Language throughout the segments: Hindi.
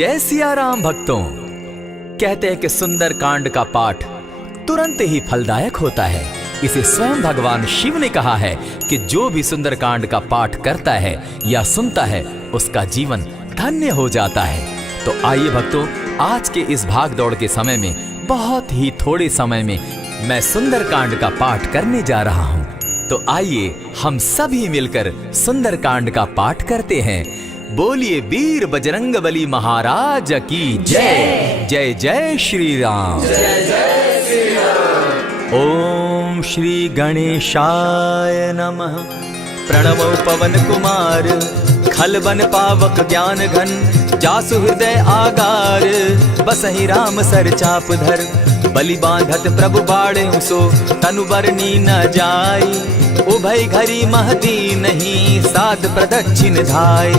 जय सिया राम भक्तों। कहते हैं कि सुंदर कांड का पाठ तुरंत ही फलदायक होता है। इसे स्वयं भगवान शिव ने कहा है कि जो भी सुंदर कांड का पाठ करता है या सुनता है उसका जीवन धन्य हो जाता है। तो आइए भक्तों, आज के इस भाग दौड़ के समय में बहुत ही थोड़े समय में मैं सुंदर कांड का पाठ करने जा रहा हूँ। तो आइए हम सभी मिलकर सुंदर कांड का पाठ करते हैं। बोलिए वीर बजरंगबली महाराज की जय। जय जय श्री राम। जय जय श्री राम। ओम श्री गणेशाय नमः। प्रणवो पवन कुमार, खल बन पावक ज्ञान घन, जासु हृदय आगार, बसहि राम सर चाप धर, बलि बांधत प्रभु बाढ़े सो, तनु बरनी न जाई, उभय घरी महदी नहीं, साध प्रदक्षिण धाय।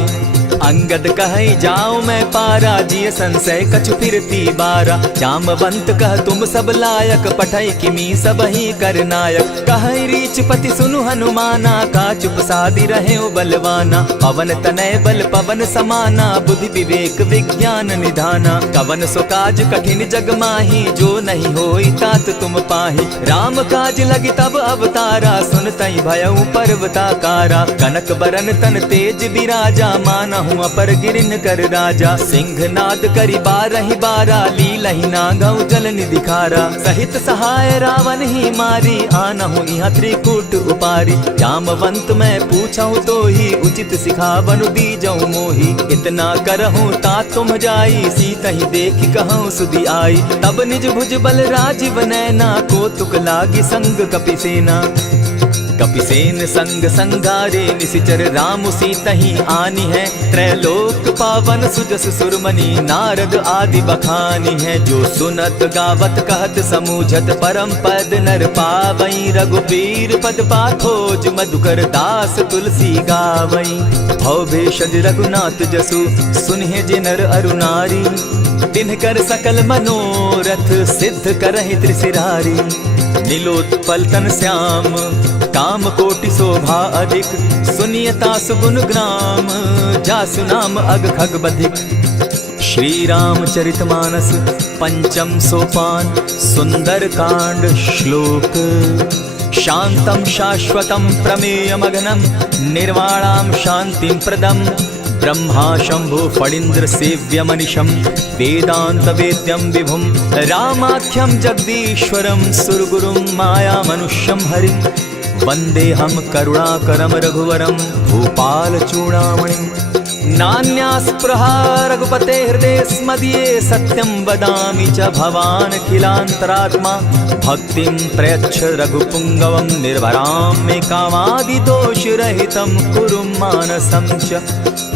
अंगद कहे जाऊं मैं पारा, जिय संशय कछु फिरती बारा, जामवंत कह तुम सब लायक, पठै किमी सब ही कर नायक। कहे रीच पति सुनु हनुमाना, का चुप सादी रहे बलवाना, पवन तनय बल पवन समाना, बुद्धि विवेक विज्ञान निधाना। कवन सो काज कठिन जग माही, जो नहीं होई तात तुम पाही। राम काज लगी तब अवतारा, सुनतई भयउ पर्वताकारा। कनक बरन तन तेज विराजा, मानहु अपर गिरिन कर राजा। सिंह नाद करी बारहि बारा, लीलहि नागौ जल निधि खारा। सहित सहाय रावण ही मारी, आनहु इहाँ त्रिकूट उपारी। जामवंत मैं पूछऊं तो ही, उचित सिखावनु दीजऊं मोही। इतना करहूं तात तुम जाई, सीतहि देखि कहूं सुधि आई। तब निज भुज बल राजीव नैना, कौतुक लागी संग कपिसेना। कपिसेन संग संगारे, निशिचर राम सीतहि आनी है। त्रैलोक पावन सुजस सुरमणि, नारद आदि बखानी है। जो सुनत गावत कहत समूझत, परम पद नर पावई। रघुबीर पद पाथोज, मधुकर दास तुलसी गावई। भव भेषज रघुनाथ जसु, सुनहि जे नर अरु नारी। तिनकर सकल मनोरथ, सिद्ध करहि त्रिशिरारी। नीलोत्पल तन श्याम, काम कोटि शोभा अधिक। सुनियता सुगुन ग्राम, जासु नाम अग खग बधिक। श्री रामचरित मानस पंचम सोपान, सुंदर कांड श्लोक। शांतम शाश्वतम प्रमेयमघनम, निर्वाणाम शांतिम प्रदम। ब्रह्मा शंभु फणीन्द्र सेव्य मनिशम, वेदांत वेद्यम विभुम। रामाख्यम जगदीश्वरम, सुरगुरुम माया मनुष्यम हरिम। वंदे हम करुणाकरम रघुवरम, भूपाल चूड़ामणिम। नान्यास्पृहा रघुपते हृदय स्मदीये, सत्यं वदामि च भवान् खिलान्तरात्मा। भक्तिं प्रयच्छ रघुपुङ्गवं, निर्भरां मे कामादिदोषरहितं कुरु मानसं च।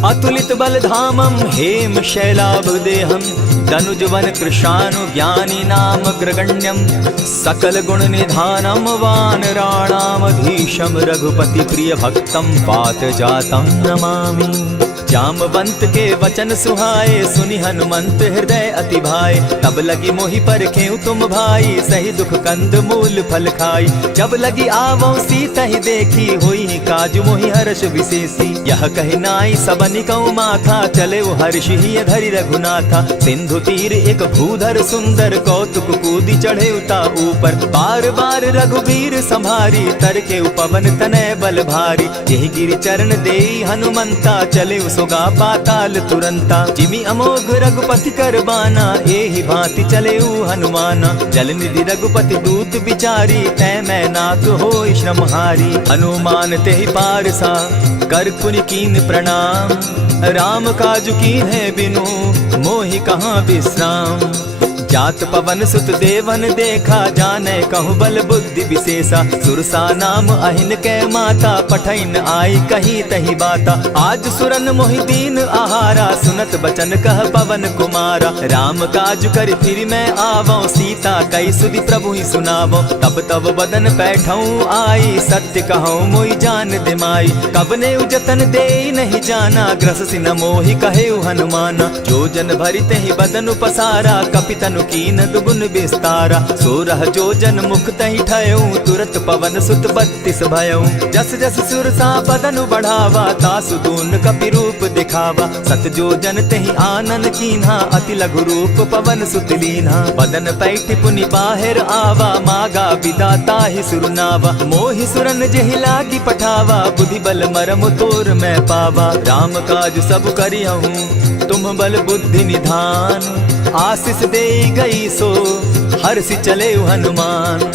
अतुलित बलधामं हेम शैलाभदेहं, दनुजवन कृशानु ज्ञानी नाम ग्रगण्यं। सकल गुण निधानं वानराणामधीशं, रघुपति प्रिय भक्तं पात जातं नमामि। जामवंत के वचन सुहाए, सुनि हनुमंत हृदय अति भाए। तब लगी मोहि परखेउ तुम भाई, सही दुख कंद मूल फल खाई। जब लगी आवो सीतहि देखी, होई काज मोहि हर्ष विशेषी। यह कहि नाई सबनि कौ माथा, चले वो हर्ष ही धरि रघुनाथा। सिंधु तीर एक भूधर सुंदर, कौतुक कूदी चढ़े उता ऊपर। बार बार रघुवीर संभारी, तर के पवन तनय बल भारी। यही गिरि चरण देई हनुमंता, चले सोगा पाताल तुरंता। जिमि अमोघ रघुपति कर बाना, एहि भांति चले हनुमाना। जल निधि रघुपति दूत बिचारी, तै मैं नाथ होय श्रमहारी। हनुमान तेहि पारसा, कर पुनि कीन प्रणाम। राम काज कीन है बिनु, मोहि कहाँ विश्राम। जात पवन सुत देवन देखा, जाने कहूँ बल बुद्धि विशेषा। सुरसा नाम अहिन कै माता, पठैन आई कही तही बाता। आज सुरन मोहि दीन आहारा, सुनत बचन कह पवन कुमारा। राम काज कर फिर मैं आवो, सीता कई सुधि प्रभु ही सुनावो। तब तब बदन बैठऊँ आई, सत्य कहूँ मोहि जान दिमाई। कबने उजतन दे नहीं जाना, ग्रस सिन मोहि कहे हनुमाना। जो जन भरित ही बदन पसारा, कपितन धनु कीन दुगुन विस्तारा। 16 जोजन मुख तहि ठयऊ, तुरत पवन सुत 32 भयऊ। जस जस सुर सा बदन बढ़ावा, तासु दून कपि रूप दिखावा। 7 जोजन तहि आनन कीन्हा, अति लघु रूप पवन सुत लीन्हा। बदन पैठ पुनि बाहिर आवा, मागा विदा ताहि सुरनावा। मोहि सुरन जेहि लागी पठावा, बुद्धि बल मरम तोर मैं पावा। राम काज सब करिहूँ, तुम बल बुद्धि निधान। आशीष दे गई सो हर्षि चले हनुमान।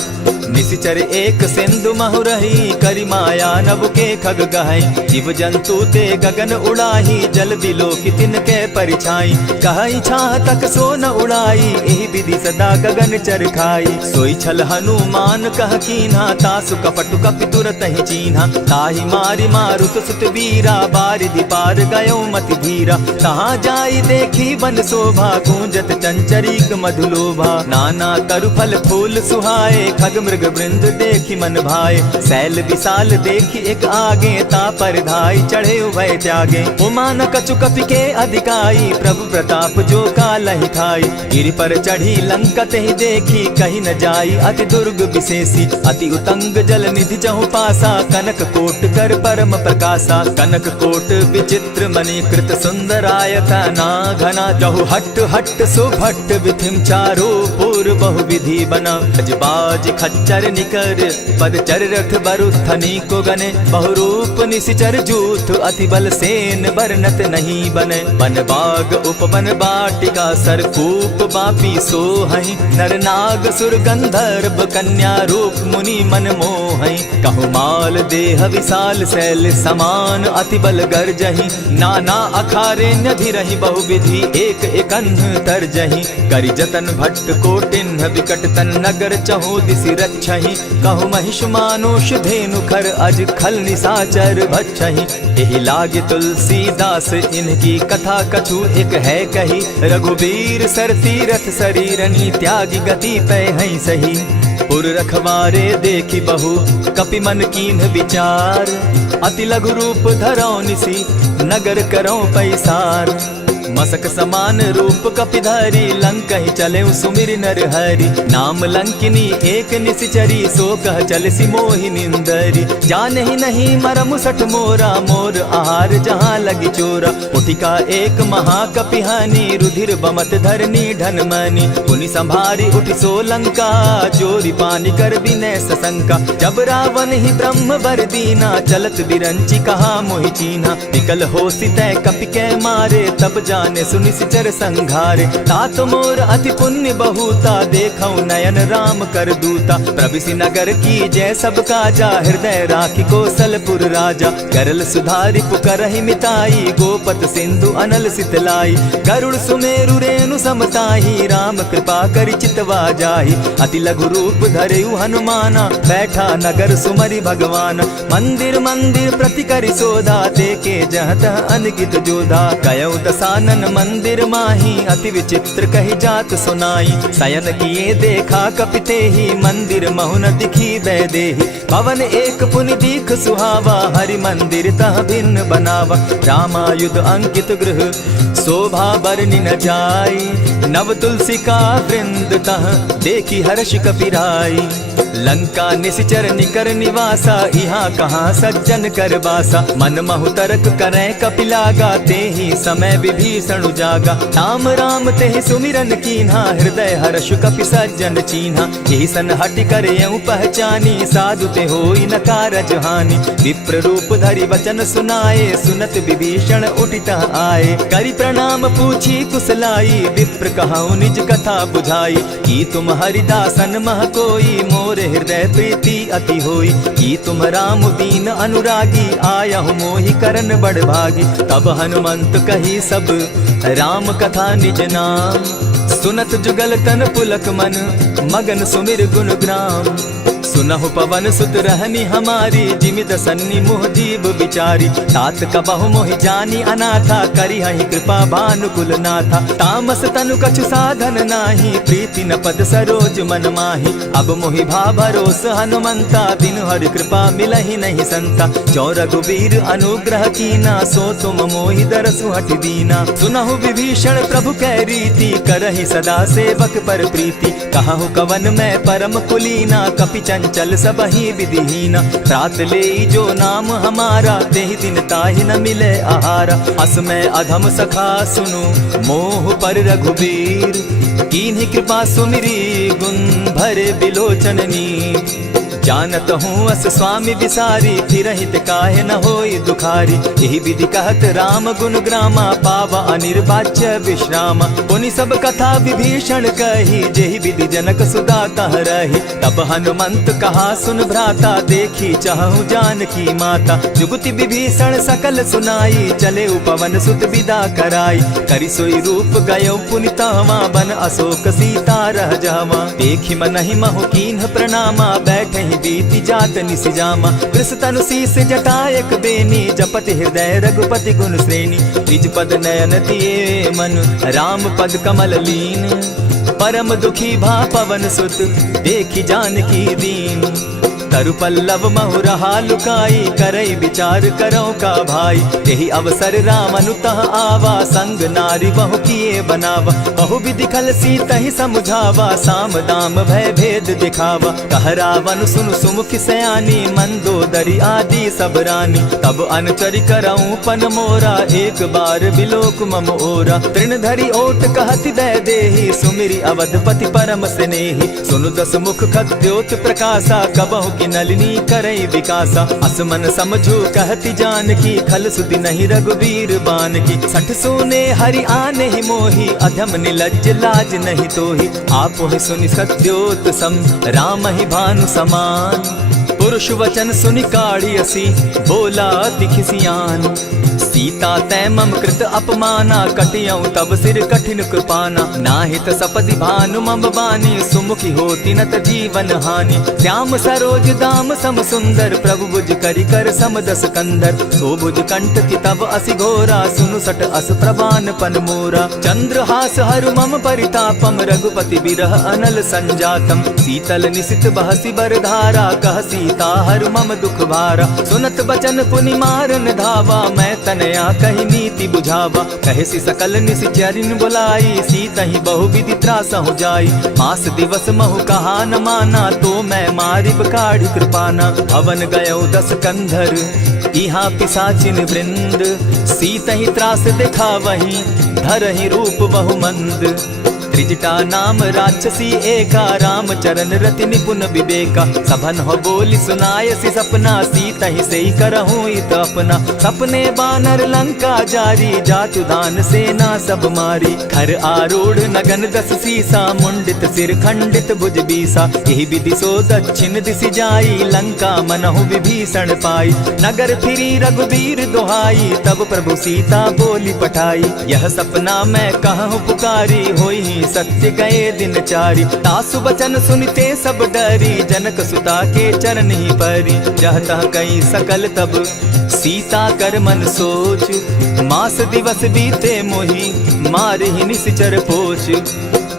निशिचर एक सिंधु महु रही, करि माया नभ के खग गहई। जीव जंतु ते गगन उड़ाही, जल बिलो की तिनके परिछाई। कहई छाह तक सो न उड़ाई, एहि विधि सदा गगन चर खाई। सोई छल हनुमान कह कीन्हा, तासु कपटु कपि तुरत ही चीन्हा। ताहि मारि मारुत सुत वीरा, बारिधि पार गयो मति धीरा। कहाँ जाई देखी वन शोभा, गूंजत चंचरीक मधुलोभा। नाना तरु फल फूल सुहाए, खग मृग वृंद देखी मन भाए। सैल विशाल देखी एक आगे, ता पर धाई चढ़े उभय त्यागे। उमान कछु कपि के अधिकाई, प्रभु प्रताप जो कालहि खाई। गिरि पर चढ़ी लंका तेहि देखी, कहीं न जाई अति दुर्ग विशेषी। अति उतंग जल निधि जहु पासा, कनक कोट कर परम प्रकाशा। कनक कोट विचित्र मणि कृत सुंदरायत ना घना। जहु हट हट सुभट विधिम चारो पूर्व बहु विधि बना। बाज खच्चर निकर पद चर रथ बरुथनी को गने। बहुरूप निशिचर जूथ, अति बल सेन बरनत नहीं बने। बन बाग उपवन बाटिका, सरकूप बापी सोहई। नर नाग सुर गंधर्व कन्या, रूप मुनि मन मोहई। कहु माल देह विशाल शैल समान, अति बल गर्जहि। नाना अखारे न्यधिरहि, बहुविधि एक एकन्ह तरजहि। करि जतन भट्ट कोटिन्ह, विकट तन नगर चहु दिसि रक्षहि। कहु महिष मानुष धेनु खर, अज खल निशाचर भक्षहि। एहि लागे तुलसीदास, इनकी कथा कछु एक है कही। रघुबीर सर तीरथ शरीरनी, त्यागी गति पै हई सही। पुर रखवारे देखी बहु, कपि मन कीन्ह विचार। अति लघु रूप धरौ निसी, नगर करौ पैसार। मसक समान रूप कपिधारी, लंकहि चले सुमिर नर हरि। नाम लंकिनी एक निशिचरी, सो कह चल सी मोहि निंदरी। जानहि नहीं मरम सठ मोरा, मोर आहार जहाँ लगी चोरा। उठिका एक महाकपिहानी, रुधिर बमत धरनी ढन मनी। पुनि संभारी उठि सो लंका, चोरी पानी कर बिनै सशंका। जब रावण ही ब्रह्म बर दीना, चलत बिरंची कहा मोहि चीन्हा। निकल होसि तै कपि कै मारे, तब जाने सुनि सिचर संघारे। तात मोर अति पुण्य बहुता, देखौ नयन राम कर दूता। प्रविशि नगर की जय सब काजा, हृदय राखी कौशलपुर राजा। करल सुधारि पुकरहि मिताई, गोपत सिंधु अनल सितलाई। गरुड़ सुमेरु रेणु समताही, राम कृपा करि चितवा जाहि। अति लघु रूप धरेउ हनुमाना, बैठा नगर सुमरि भगवान। मंदिर मंदिर प्रति करि सोधा, देखे जहाँ तह अनगित जोधा। कयौ दसानन मंदिर माही, अति विचित्र कही जात सुनाई। शयन किए देखा कपिते ही, मंदिर महु न दिखी वैदेही। भवन एक पुनि दीख सुहावा, हरि मंदिर तह भिन्न बनावा। रामायुध अंकित गृह, शोभा बरनि न जाई। नव तुलसी का वृंद तह, देखी हर्ष कपिराई। लंका निशिचर निकर निवासा, यहाँ कहाँ सज्जन कर बासा। मन महु तरक करें कपिलागा, तेहि समय विभीषण जागा। राम राम तेहि सुमिरन कीन्हा, हृदय हर्ष कपि सज्जन चीन्हा। एहि सन हटि कर यूं पहचानी, साधु ते होई न कारज हानि। विप्र रूप धरि वचन सुनाए, सुनत विभीषण उठित आए। करि प्रणाम पूछी कुशलाई, विप्र कहौ निज कथा बुझाई। कि तुम हरिदासन मह कोई, मोर हृदय प्रीति अति होई। कि तुम राम दीन अनुरागी, आयहु मोहि करन बड़ भागी। तब हनुमंत कही सब राम कथा निज नाम, सुनत जुगल तन पुलक मन, मगन सुमिर गुण ग्राम। सुनहु पवन सुत रहनी हमारी, जिमित सन्नी मुह जीव बिचारी। तात कबहु मोहि जानी अनाथा, करी हहि कृपा भानुकुल नाथा। तामस तनु कछु साधन नाही, प्रीति न पद सरोज मन माही। अब मोहि भा भरोस हनुमंता, बिनु हरि कृपा मिलहि नहीं संता। जो रघुबीर अनुग्रह कीना, सो तुम मोहि दरसु हटि दीना। सुनहु विभीषण प्रभु कै रीति, करहि सदा सेवक पर प्रीति। कहु कवन मैं परम कुलीना, कपि चंचल सबहि विधिहीना। रात ले जो नाम हमारा, तेहि दिन ताहि न मिले आहारा। अस मैं अधम सखा सुनु, मोह पर रघुबीर। कीन्ही कृपा सुमिरी, गुण भरे बिलोचन नीर। जानत हूँ अस स्वामी विसारी, फिरहित काहे न होई दुखारी। यही विधि कहत राम गुण ग्रामा, पावा अनिर्वाच्य विश्रामा। पुनि सब कथा विभीषण कही, जेहि विधि जनक सुदा तह रही। तब हनुमंत कहा सुन भ्राता, देखी चाहूँ जानकी माता। जुगति विभीषण सकल सुनाई, चले पवन सुत विदा कराई। करि सोई रूप गयो पुनि तहवा, बन अशोक सीता रह जावा। देखी मनहि महु कीन्ह प्रणामा, बैठे बीती जात निसिजामा। कृष तनु शीस जटा एक बेनी, जपति हृदय रघुपति गुण श्रेणी। निज पद नयन दिए मन, राम पद कमल लीन। परम दुखी भा पवन सुत, देखी जानकी दीन। तरु पल्लव महु रहा लुकाई, करई विचार करो का भाई। यही अवसर राम अनुतः आवा, संग नारी बहु किए बनावा। बहु विधि खल सीतहि समझावा, साम दाम भय भेद दिखावा। कह रावण सुन सुमुख सयानी, मंदोदरी आदि सब रानी। तब अनुचरि करऊं पन मोरा, एक बार बिलोक मम ओरा। तृण धरि ओट कहति दय देहि, सुमिरि अवधपति परम स्नेही। सुनु दस मुख खद्योत प्रकाशा, कबहु की नलिनी करई विकासा। असमन समझो कहती जानकी, खल सुधि नहीं रघुबीर बान की। सठ सोने हरि आने ही मोही, अधम निलज्ज लाज नहीं तोही। आप ही सुनि सत्योत सम, राम ही भानु समान। पुरुष वचन सुनि काढ़ी असी, बोला अति खिसियान। सीता तै मम कृत अपमाना, कटियऊं तब सिर कठिन कृपाना। नाहित सपदि भानु मम बानी, सुमुखी होती नत जीवन हानि। श्याम सरोज दाम सम सुंदर, प्रभु भुज करि कर सम दस कंधर। सो भुज कंठ की तब असि घोरा, सुनु सट अस प्रवान पन मोरा। चंद्रहास हरु मम परितापम, रघुपति बिरह अनल संजातम। शीतल निशित बहसी बरधारा, कह सीता हरु मम दुख भारा। सुनत बचन पुनि मारन धावा, मैं तनया कही नीति बुझावा। कहे सकल निश्चरिन बुलाई, सीतहि बहु विधि त्रास हो जाई। मास दिवस महु कहा न माना, तो मैं मारिब काढ़ी कृपाना। भवन गयो दस कंधर, इहा पिशाचिन वृंद। सीतहि त्रास देखा वही, धरहि रूप बहु मंद। त्रिजटा नाम राक्षसी एका, राम चरण रति निपुण विवेका। सभन हो बोली सुनायसी सपना, सीतहि सेई करहूँ इत अपना। सपने बानर लंका जारी, जातु दान सेना सब मारी। खर आरूढ़ नगन दस सीसा, मुंडित सिर खंडित भुज बीसा। यही विधि सो दक्षिण दिशि जाई, लंका मनहु विभीषण पाई। नगर फिरी रघुबीर दोहाई, तब प्रभु सीता बोली पठाई। यह सपना मैं कहूँ पुकारी, होई सत्य गए दिन चारी। तासु बचन सुनते सब डरी, जनक सुता के चरण ही परी। जहता कई सकल तब सीता कर मन सोच। मास दिवस बीते मोही, मारहि निश्चर पोच।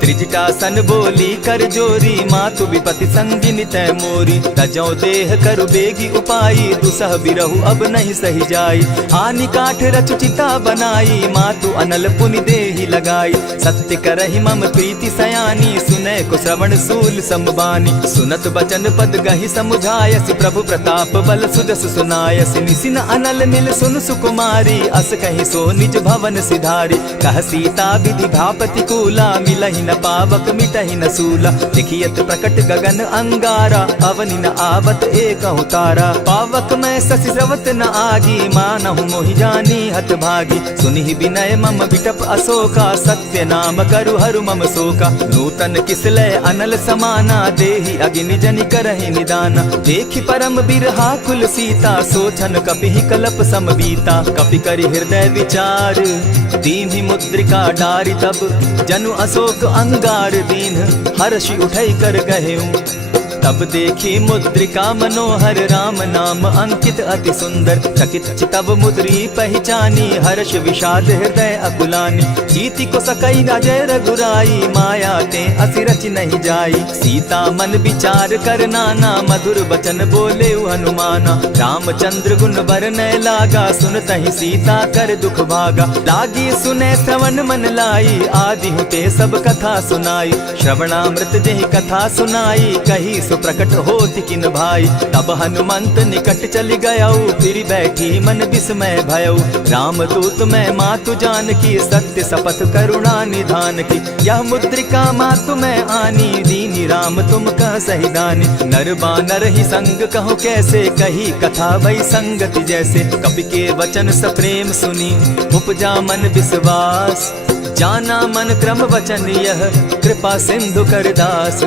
त्रिजटा सन बोली कर जोरी, मातु विपति संगिनी तै मोरी। तजौ देह करु बेगी उपाई, दुसह बिरहु अब नहीं सही जाई। हानि काठ रच चिता बनाई, मातु अनल पुनि देहि लगाई। सत्य करहि मम प्रीति सयानी, सुनै को श्रवण सूल संबानी। सुनत बचन पद गहि समुझायसि, प्रभु प्रताप बल सुजस सुनायसि। निसिन अनल मिल सुन सुकुमारी, अस कहि सो निज भवन सिधारी। कह सीता विधि भापति कूला, मिलहि न पावक मिटहि न सूला। देखियत प्रकट गगन अंगारा, अवनि न आवत एक तारा। पावक मैं शशि स्रवत न आगी, मानहु मोहि जानी हत भागी। सुनि विनय मम विटप अशोका, सत्य नाम करु हरु मम शोका। नूतन किसलय अनल समाना, देहि अगिनि जनि करहि निदाना। देखि परम बिरहा कुल सीता, सोचन कपिहि कलप सम बीता। कपि करि हृदय विचार, दीन्हि मुद्रिका डारि। तब जनु अशोक अंगार दीन, हर्षि उठै कर गहेऊ। तब देखी मुद्रिका मनोहर राम नाम अंकित अति सुंदर। चकित चितव मुद्री पहचानी हर्ष विषाद हृदय अकुलानी। जीति को सकई अजय रघुराई माया ते असिरच नहीं जाई। सीता मन विचार कर नाना मधुर बचन बोले हनुमाना। रामचंद्र गुण बरनय लागा सुनतहि सीता कर दुख भागा। लागी सुने श्रवण मन लाई आदि हुते सब कथा सुनाई। श्रवणामृत जेहि कथा सुनाई कही सो प्रकट होति किन भाई। तब हनुमंत निकट चली गयऊ फिर बैठी मन विस्मय भयऊ। रामदूत मैं मातु जानकी सत्य शपथ करुणा निधान की। यह मुद्रिका मातु मैं आनी दीनी राम तुम कह सही दानी। नर बानर ही संग कहो कैसे कही कथा भई संगति जैसे। कपि के वचन सप्रेम सुनी उपजा मन विश्वास। जाना मन क्रम वचन यह कृपा सिंधु कर दास।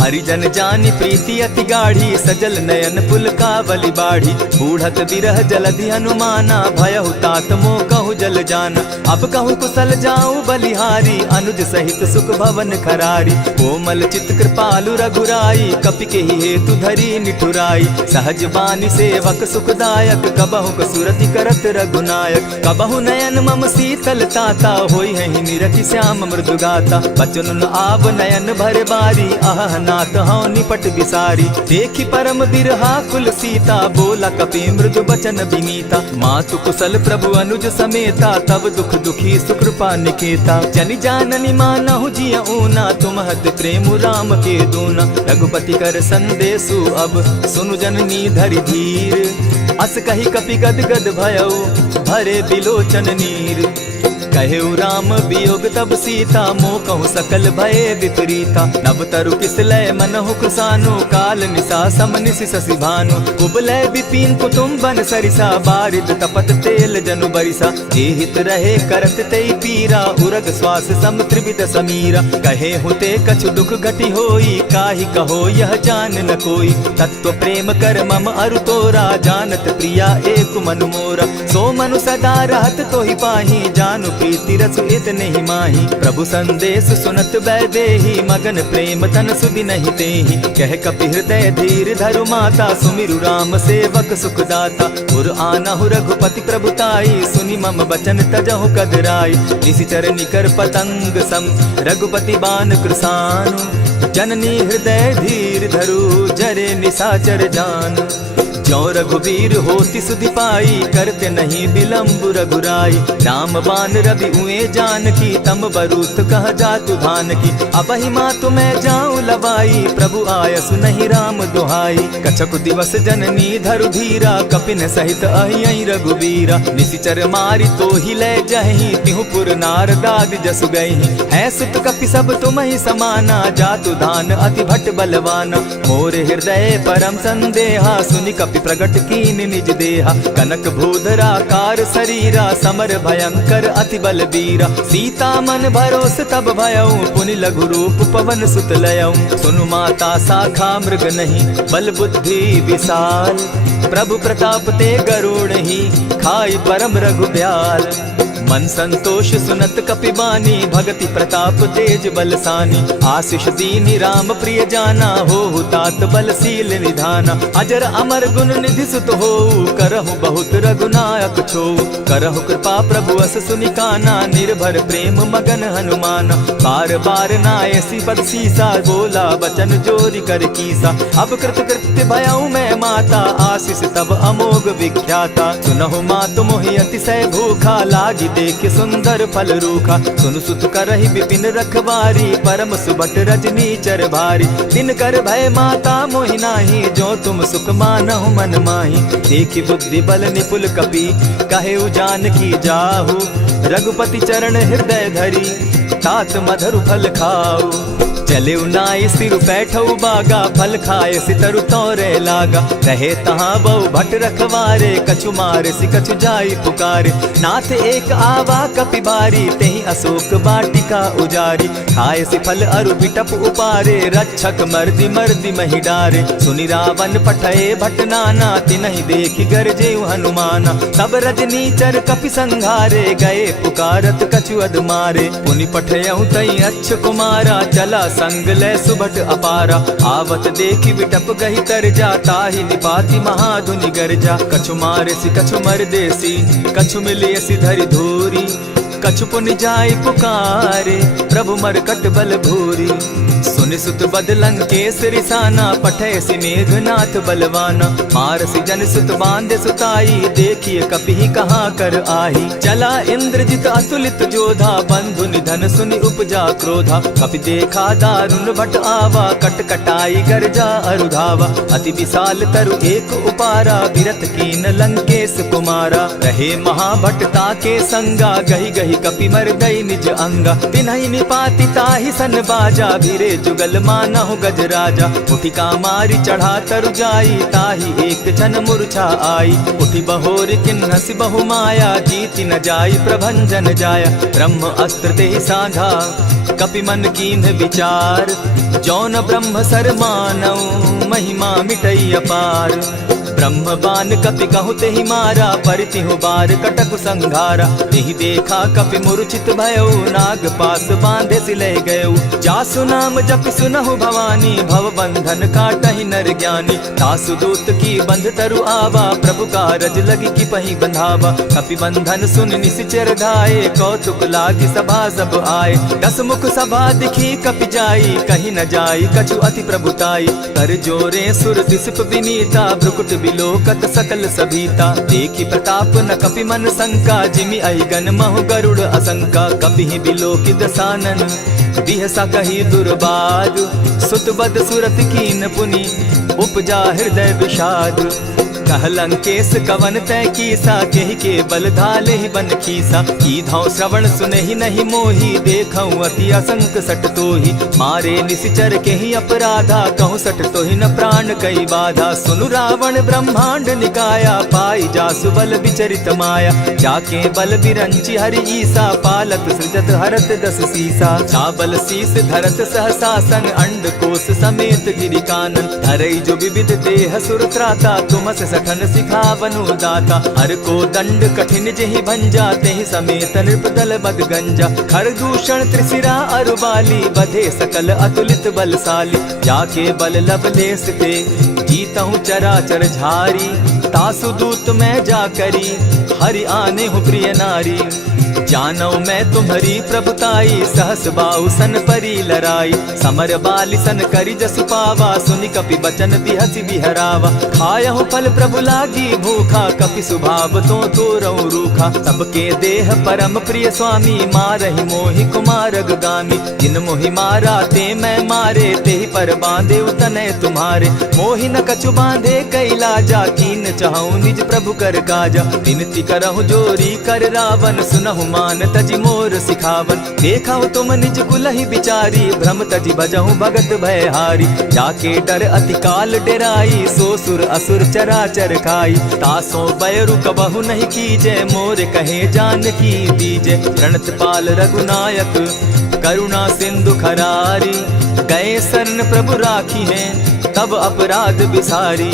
हरिजन जानी प्रीति अति गाढ़ी सजल नयन पुलकावली बाढ़ी। बूढ़त बिरह जलधि हनुमाना भयहु तात मोह कहु जल जाना। अब कहु कुशल जाऊं बलिहारी अनुज सहित सुख भवन खरारी। कोमल चित कृपालु रघुराई कपि के ही हेतु धरी निठुराई। सहज बानी सेवक सुखदायक कबहु कसुरति करत रघुनायक। कबहु नयन मम शीतल ताता होई है निरखि श्याम मृदु गाता। बचन आव नयन भर बारी आह नाथ हौ निपट बिसारी। देखी परम बिरहा कुल सीता बोला कपि मृदु बचन विनीता। मातु कुशल प्रभु अनुज समेता तब दुख दुखी सुकृपा निकेता। जनि जाननी मानहु जिय ऊना तुम हत प्रेम राम के दूना। रघुपति कर संदेशु अब सुनु जननी धरि धीर। अस कही कपि गद गद भयऊ भरे बिलोचन नीर। कहेउ राम वियोग तब सीता मोह कहूँ सकल भय विपरीता। नव तरु किसलय मनहु कुसानु काल निशा सम निशि शशि भानु। कुबलय विपिन कुटुम्बन सरिसा बारिद तपत तेल जनु बरिसा। जे हित रहे करत तेई पीरा उरग श्वास सम त्रिविध समीरा। कहे हुते कछु दुख घटी होई काहि कहो यह जान न कोई। तत्व प्रेम कर मम अरु तोरा जानत प्रिया एक मनु मोरा। सो मनु सदा रहत तो ही पाही जानु प्रीति रसु इतने ही माही। प्रभु संदेश सुनत वैदेही मगन प्रेम तन सुधि नहीं तेहि। कह कपि हृदय धीर धरु माता सुमिरु राम सेवक सुखदाता। उर आनहु रघुपति प्रभुताई सुनि मम बचन तजहु कदराई। निशिचर निकर पतंग सम रघुपति बान कृसानु। जननी हृदय धीर धरु जरे निशाचर जान। ज्यों रघुवीर होति सुधि पाई करते नहीं विलम्ब रघुराई। राम बान रवि उए जानकी तम बरूत कह जातु धान की। अबहि मातु मैं जाऊं लवाई प्रभु आयसु नहीं राम दुहाई। कछक दिवस जननी धरु धीरा कपिन सहित अहियहि रघुवीरा। निशिचर मारि तो ही ले जहि तिहु पुर नार दाग जसु गहि। है सुत कपि सब तुम ही समाना जातु धान अति भट बलवाना। मोर हृदय परम संदेहा सुनि कपि प्रगट कीन निज देहा। कनक भूधराकार शरीरा समर भयंकर अति बल बीरा। सीता मन भरोस तब भयऊ पुनि लघु रूप पवन सुत लयऊ। सुनु माता शाखा मृग नहीं बल बुद्धि विशाल। प्रभु प्रताप ते गरुड़ ही खाई परम रघुब्याल। मन संतोष सुनत कपि बानी भगति प्रताप तेज बलसानी। आशीष दीनी राम प्रिय जाना हो तात बलशील निधाना। अजर अमर गुण निधि सुत हो करहु बहुत रघुनायक छो। करहु कृपा प्रभु अस सुनिकाना निर्भर प्रेम मगन हनुमाना। बार बार नायसी पद सीसा बोला बचन जोरी कर कीसा। अब कृत कृत्य भयऊ मैं माता आशीष तब अमोघ विख्याता। सुनहु मातु मोहि अतिशय भूखा लागी देख सुंदर फल रूखा। सुन सुत करहि विपिन रखवारी परम सुबट रजनी चर भारी। दिन कर भय माता मोहि नाही जो तुम सुख मानहु मन माही। देखि बुद्धि बल निपुल कपि कहेउ जानकी जाहु। रघुपति चरण हृदय धरी तात मधुर फल खाऊ। चले नाई सिर बैठऊ बागा फल खाए सितरु तोरे लागा। रहे तहाँ बहु भट रखवारे कछु मारे सि कछु जाई पुकारे। नाथ एक आवा कपि बारी तेहि ही अशोक बाटिका उजारी। खाए से फल अरु बिटप उपारे, रक्षक मर्दी मर्दी मही डारे। सुनि रावण पठये भट नाना, तिनहि देखि गरजे हनुमाना। तब रजनीचर कपि संघारे, गए पुकारत कछुअद मारे। पुनि पठयहु तई अच्छ कुमारा, चला संग लै सुभट अपारा। आवत देखि बिटप गहि तरजा, ताहि निपाति महाधुनि गरजा। कछु मारे सि कछु मरदेसी, कछु मिले सि धरि धूरी। कछु पुनि जाय पुकारे, प्रभु मरकट बल भूरी। सुनि सुत बद लंकेश रिसाना, पठय सि मेघनाथ बलवाना। मारसि जन सुत बांधे सुताई, देखिए कपि कहाँ कर आही। चला इंद्रजित अतुलित जोधा, बंधु निधन सुनि उपजा क्रोधा। कपि देखा दारुण भट आवा, कट कटाई गरजा अरुधावा। अति विशाल तरु एक उपारा, बिरत कीन लंकेश कुमारा। रहे महाभट ताके संगा, गही गही कपि मर गई निज अंगा। तिन्हि निपाति ताहि सन बाजा, भिरे जुगल मानहु गजराजा। उठि कामारी चढ़ा तरु जाई, ताहि एक जन मूर्छा आई। उठि बहोर किन्हसि बहु माया, जीति न जाई प्रभंजन जाया। ब्रह्म अस्त्र तेहि साधा, कपि मन कीन्ह विचार। जौन ब्रह्म सर मानऊ, महिमा मिटई अपार। ब्रह्म बान कपि कहु तेहि मारा, परितिहु बार कटक संघारा। तेहि देखा कपि मूर्छित भयउ, नाग पास बांधे सिले गयउ। जासु नाम जपि सुनहु भवानी, भव बंधन काटहि नर ज्ञानी। तासु दूत की बंध तरु आवा, प्रभु कारज लगी कि पहि बंधावा। कपि बंधन सुन निसिचर धाये, कौतुक लागी सभा सब आए। दस मुख सभा दिखी कपि जाई, कहीं न जाई कछु अति प्रभुताई। कर जोरे सुर दिसप विनीता, भ्रुकुट बिलोकत सकल सभीता। देखि प्रताप न कपि मन शंका, जिमि अहिगन महु गरुड़ असंका। कपि बिलोकि दसानन, बिहसा कही दुर्बाद। सुत बद सुरत कीन पुनि, उपजा हृदय विषाद। कह लंकेश कवन तय कीसा, केहि के बल धाले ही बन खीसा। की धौ श्रवण सुनहि नहीं मोही, देखऊं अति असंक सट तोही। मारे निसिचर केहि अपराधा, कहूँ सट तोहि न प्राण कई बाधा। सुनु रावण ब्रह्मांड निकाया, पाई जासु बल विचरित माया। जाके बल बिरंची हरि ईसा, पालत सृजत हरत दस सीसा। चावल शीस धरत सहसासन, अंड कोश समेत गिरि कानन। धरई जो विविध देह सुर त्राता, तुमस सठन सिखावनु दाता। हर को दंड कठिन जेहि भंजा, तेहि समेत नृपदल बद गंजा। खरदूषण त्रिशिरा अरुबाली, बधे सकल अतुलित बलशाली। जाके बल लवलेस थे, जीतहु चराचर झारी। तासु दूत मैं जा करी, हरि आने हूँ प्रिय नारी। जानौ मैं तुम्हारी प्रभुताई, सहस बाहु सन परी लराई। समर बाली सन करी जसु पावा, सुनि कपि बचन बिहसि बिहरावा। खायहु फल प्रभु लागी भूखा, कपि सुभाव तो तोरऊ रूखा। सबके देह परम प्रिय स्वामी, मारहि मोहि कुमारग गामी। जिन मोहि मारा ते मैं मारे, तेहि पर बांधे तनय तुम्हारे। मोहि न कछु बांधे कैलाजा, कीन चाहूं निज प्रभु कर काजा। विनती करहु जोरी कर रावण, सुनहु मान तजि मोर सिखावन। देखहु तुम निज कुलहि बिचारी, भ्रम तजि भजहु भगत भयहारी। जाके डर अति काल डेराई, सो सुर असुर चराचर खाई। तासो बैरु कबहु नहीं कीजे, मोर कहे जानकी दीजे। प्रणत पाल रघुनायक, करुणा सिंधु खरारी। गए शरण प्रभु राखी हैं, तब अपराध बिसारी।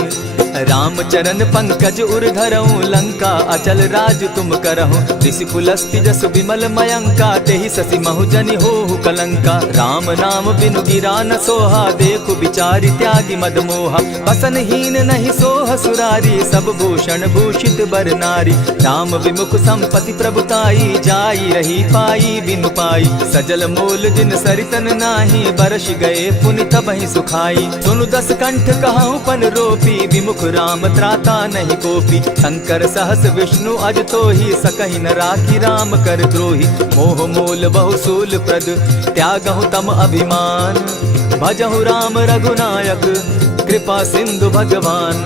रामचरण पंकज उर धरऊं, लंका अचल राज तुम करहु। ऋषि पुलस्ति जस विमल मयंका, तेहि ससि महु जनि होहु कलंका। राम नाम बिनु गिरा न सोहा, देखु बिचारी त्यागी मद मोहा। बसन हीन नहीं सोह सुरारी, सब भूषण भूषित बर नारी। राम विमुख संपति प्रभुताई, जाई रही पाई बिनु पाई। सजल मोल जिन सरितन नाही, बरस गए पुनि तबहि सुखाई। सुनु दस कंठ कहूँ पन रोपी, विमुख राम त्राता नहीं कोपी। शंकर सहस विष्णु अज तोहि, सकहि न राखी राम कर द्रोही। मोह मोल बहुसूल प्रद, त्यागहु तम अभिमान। भजहु राम रघुनायक, कृपा सिंधु भगवान।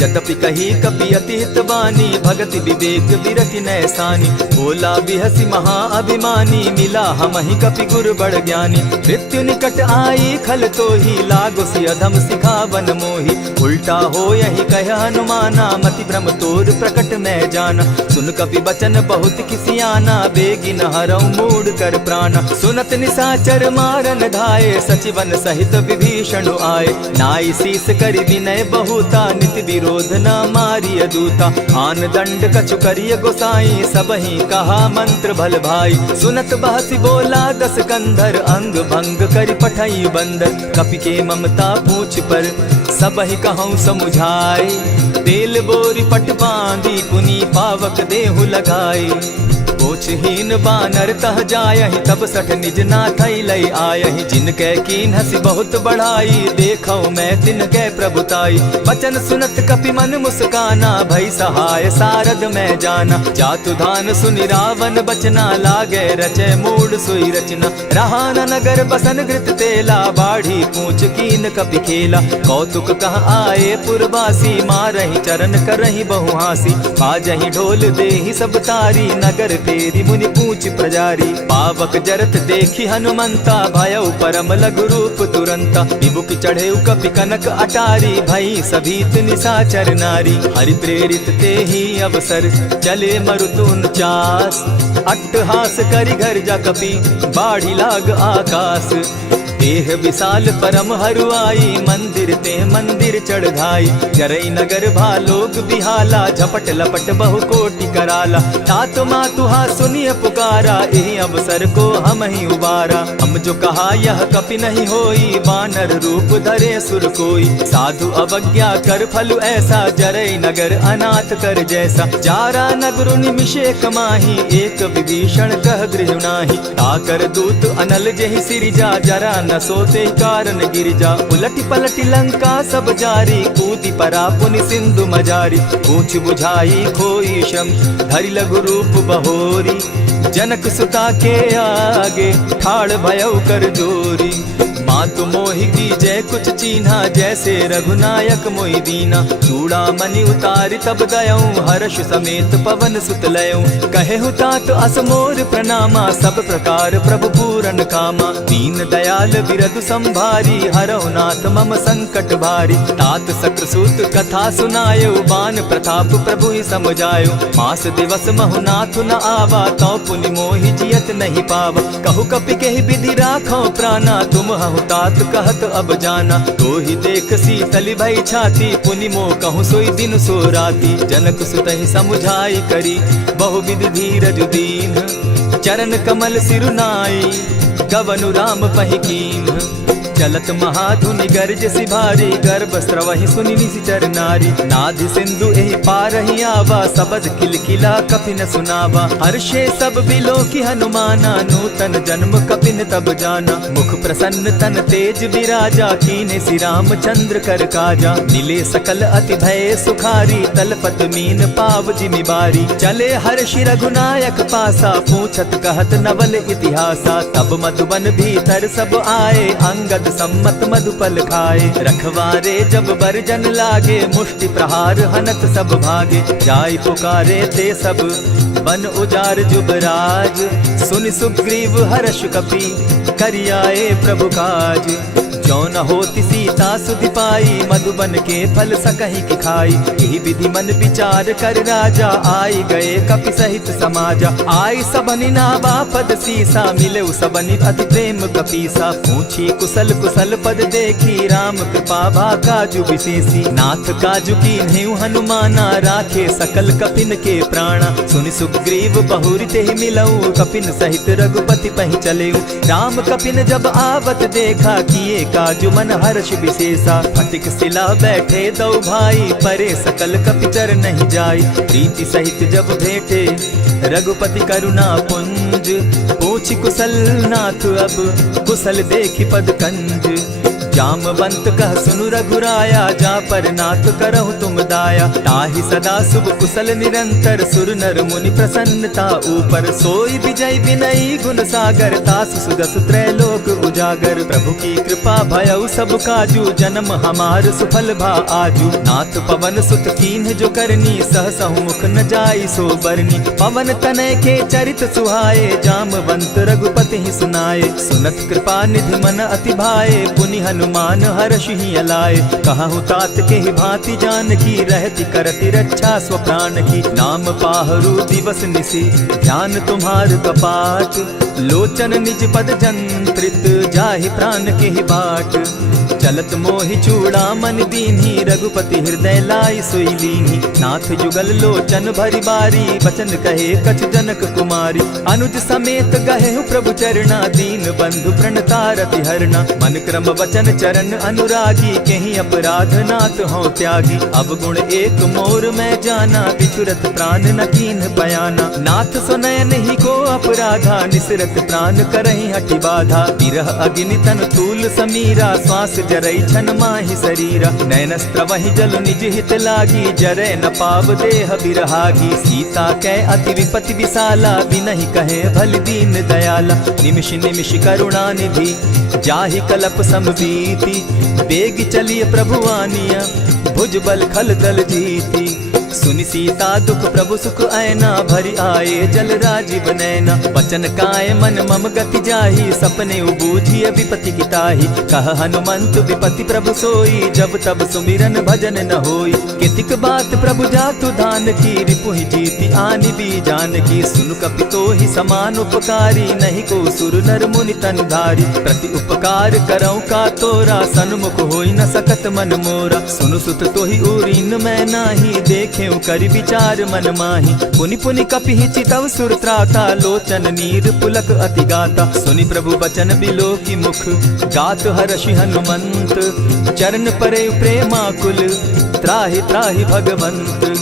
यद्यपि कही कपि अति हितवानी, भगति विवेक विरति नैसानी। बोला बिहसी महा अभिमानी, मिला हमहि कपि गुर बड़ ज्ञानी। मृत्यु निकट आई खल तो ही, लागो सि अधम सिखावन मोही। उल्टा हो यही कह हनुमाना, मति भ्रम तोर प्रकट मैं जाना। सुन कपि बचन बहुत किसियाना, बेगिन हरऊ मूड कर प्राणा। सुनत निशाचर मारन धाये, सचिवन सहित विभीषण आए। नाई शीस करि विनय बहुता, नित विरोध न मारिय दूता। आन दंड कछु करिय गोसाई, सबहि कहा मंत्र भल भाई। सुनत बहसी बोला दस कंधर, अंग भंग करि पठई बंदर। कपि के ममता पूछ पर, सबहि कहूँ समुझाए। तेल बोरी पट बांधी, पुनि पावक देहु लगाई। पूछहीन बानर तह जायहि, तब सठ निज नाथै लई आयहि। जिनके कीन हसी बहुत बढ़ाई, देखौ मैं तिनके प्रभुताई। बचन सुनत कपि मन मुस्काना, भई सहाय सारद मैं जाना। जातु धान सुनि रावण बचना, लागे रचे मूड सोई रचना। रहा न नगर बसन घृत तेला, बाढ़ी पूछ कीन कपि खेला। कौतुक कह आए पुरवासी, मारहि चरण करहि बहुहासी। बाजहि ढोल देहि सब तारी, नगर तेरी मुनि पूछ प्रजारी। पावक जरत देखी हनुमंता, भयउ परम लघु रूप तुरंता। विमुख चढ़े कपि कनक अटारी, भई सभीत निशाचर नारी। हरि प्रेरित ते ही अवसर, चले मरुतु 49। अट्टहास करि घर जा कपि, बाढ़ी लाग आकाश। देह विशाल परम हरुआई, मंदिर ते मंदिर चढ़ाई। जरई नगर भालोग बिहाला, झपट लपट बहु कोटि कराला। तात मातुहा सुनिय पुकारा, यही अवसर को हम ही उबारा। हम जो कहा यह कपि नहीं होई, बानर रूप धरे सुर कोई। साधु अवज्ञा कर फल ऐसा, जरई नगर अनाथ कर जैसा। जारा नगरु निमिषे कमाही, एक विभीषण कह गृह नाही। ताकर दूत अनल जेहि सिरिजा, जरा न सोते कारण गिरिजा। उलटी पलटी लंका सब जारी, कूदी परा पुनि सिंधु मजारी। पूछ बुझाई खोई श्रम, धरि लघु रूप बहोरी। जनक सुता के आगे, ठाड़ भयउ कर जोरी। मातु मोहि कीजय कुछ चीन्हा, जैसे रघुनायक मोहि दीना। चूड़ामणि उतारि तब दयऊं, हर्ष समेत पवन सुत लयऊं। कहे तात असमोर प्रणामा, सब प्रकार प्रभु पूरन कामा। दीन दयाल बिरदु संभारी, हरहु नाथ मम संकट भारी। तात सक्रसूत कथा सुनायो, बान प्रताप प्रभु ही समझायो। मास दिवस महु नाथ न आवा, तौ पुनि मोहि जियत नहीं पावा। कहु कपि केहि विधि राखो प्राणा, तुम हहु तात कहत अब जाना। तो ही देख शीतल भई छाती, पुनि मो कहूँ सोई दिन सो राती। जनक सुतहि समुझाई करी, बहुविध धीरज दीन। चरण कमल सिरुनाई, गवनु राम पहि कीन्ह। चलत महाधुनि गर्ज सिभारी, गर्भ स्रवहि सुनि निशिचर नारी। नाधि सिंधु एहि पारहि आवा, सबद किलकिला कपि न सुनावा। हर्षे सब बिलोकी हनुमाना, नूतन जन्म कपि न तब जाना। मुख प्रसन्न तन तेज विराजा, कीन्हे श्री रामचंद्र कर काजा। मिले सकल अति भय सुखारी, तलपत मीन पाव जिमि बारी। चले हर्षि रघुनायक पासा, पूछत कहत नवल इतिहासा। तब मधुबन भीतर सब आए, अंगद सम्मत मधुपल खाए। रखवारे जब बरजन लागे, मुष्टि प्रहार हनत सब भागे। जाय पुकारे ते सब, बन उजार जुबराज। सुनि सुग्रीव हर्ष कपि, करियाए प्रभु काज। जो न होती सीता सुधि पाई, मधुबन के फल सकहि की खाई। यही विधि मन विचार कर राजा, आई गए कपि सहित समाजा। आई सबनि नावा पद सीसा, मिले सबनि अति प्रेम कपीसा। पूछी कुशल कुशल पद देखी, राम कृपा भा काजु विशेषी। नाथ काजु कीन्हेउ हनुमाना, राखे सकल कपिन के प्राणा। सुनि सुग्रीव बहुरि तेहि मिलऊ, कपिन सहित रघुपति पहि चलेऊ। राम कपिन जब आवत देखा, किए काजु मन हर्ष विशेषा। फटिक सिला बैठे दो भाई, परे सकल कपिचर नहीं जाई। प्रीति सहित जब भेटे, रघुपति करुणा पुंज। पूछ कुशल नाथ अब, कुशल देखि पद कंज। जामवंत कह सुनु रघुराया, जा पर नाथ करहु तुम दाया। ताहि सदा शुभ कुशल निरंतर, सुर नर मुनि प्रसन्नता ऊपर। सोई विजय विनयी गुण सागर, तासु सुदसु त्रैलोक उजागर। प्रभु की कृपा भयउ सब काजू, जन्म हमार सुफल भा आजू। नाथ पवन सुत कीन्ह जो करनी, सहसहु मुख न जाई सो बरनी। पवन तनय के चरित सुहाए, जामवंत रघुपति ही सुनाए। सुनत कृपा निधि मन अति भाए, पुनि हनुमान हर्षि अलाए। कहु तात के ही भांति जानकी, रहति करति रक्षा स्व प्राण की। नाम पाहरु दिवस निसी, ध्यान तुम्हार कपाट। लोचन निज पद जंत्रित, जाहि प्राण के ही बाट। चलत मोहि चूड़ामन दीन्ही, रघुपति हृदय लाई सोई लीन्ही। नाथ जुगल लोचन भरी बारी, बचन कहे कछ जनक कुमारी। अनुज समेत गहे प्रभु चरणा, दीन बंधु प्रणतारति हरना। मन क्रम वचन चरण अनुरागी, केहि अपराध नाथ हो त्यागी। अब गुण एक मोर मैं जाना, बिछुरत प्राण न कीन्ह बयाना। नाथ सुनयन ही को अपराधा, निसरत प्राण करहि हठि बाधा। विरह अग्नि तन तूल समीरा, श्वास जरई छन माहि शरीरा। नयनस्त्र वही जल निज हित लागी, जरै न पाव देह बिरहागी। सीता कै अति विपति विशाला, बिनहि कहे भल दीन दयाला। निमिष निमिष करुणा निधि, जाहि कलप समबीति। बेग चलिए प्रभु आनिया, भुजबल खल दल जीती। सुनि सीता दुख प्रभु सुख ऐना, भरी आए जल राजीव नैना। वचन काय मन मम गति जाहि, सपने बूझिय विपति की ताहि। कह हनुमंत विपति प्रभु सोई, जब तब सुमिरन भजन न होई। कितिक बात प्रभु जातु धान की, रिपुहि जीति आनि भी जान की। सुनु कपि तोहि समान उपकारी, नहीं को सुर नर मुनि तनु धारी। प्रति उपकार करऊँ का तोरा, सन्मुख होई न सकत मन मोरा। सुनु सुत तोहि उरीन मैं नाही, देखे करि विचार मन माही। पुनि पुनि कपिहि चितव सुर त्राता, लोचन नीर पुलक अति गाता। सुनि प्रभु बचन बिलो की मुख, गात हर्षि हनुमंत। चरण परे प्रेमाकुल, त्राहि त्राहि भगवंत।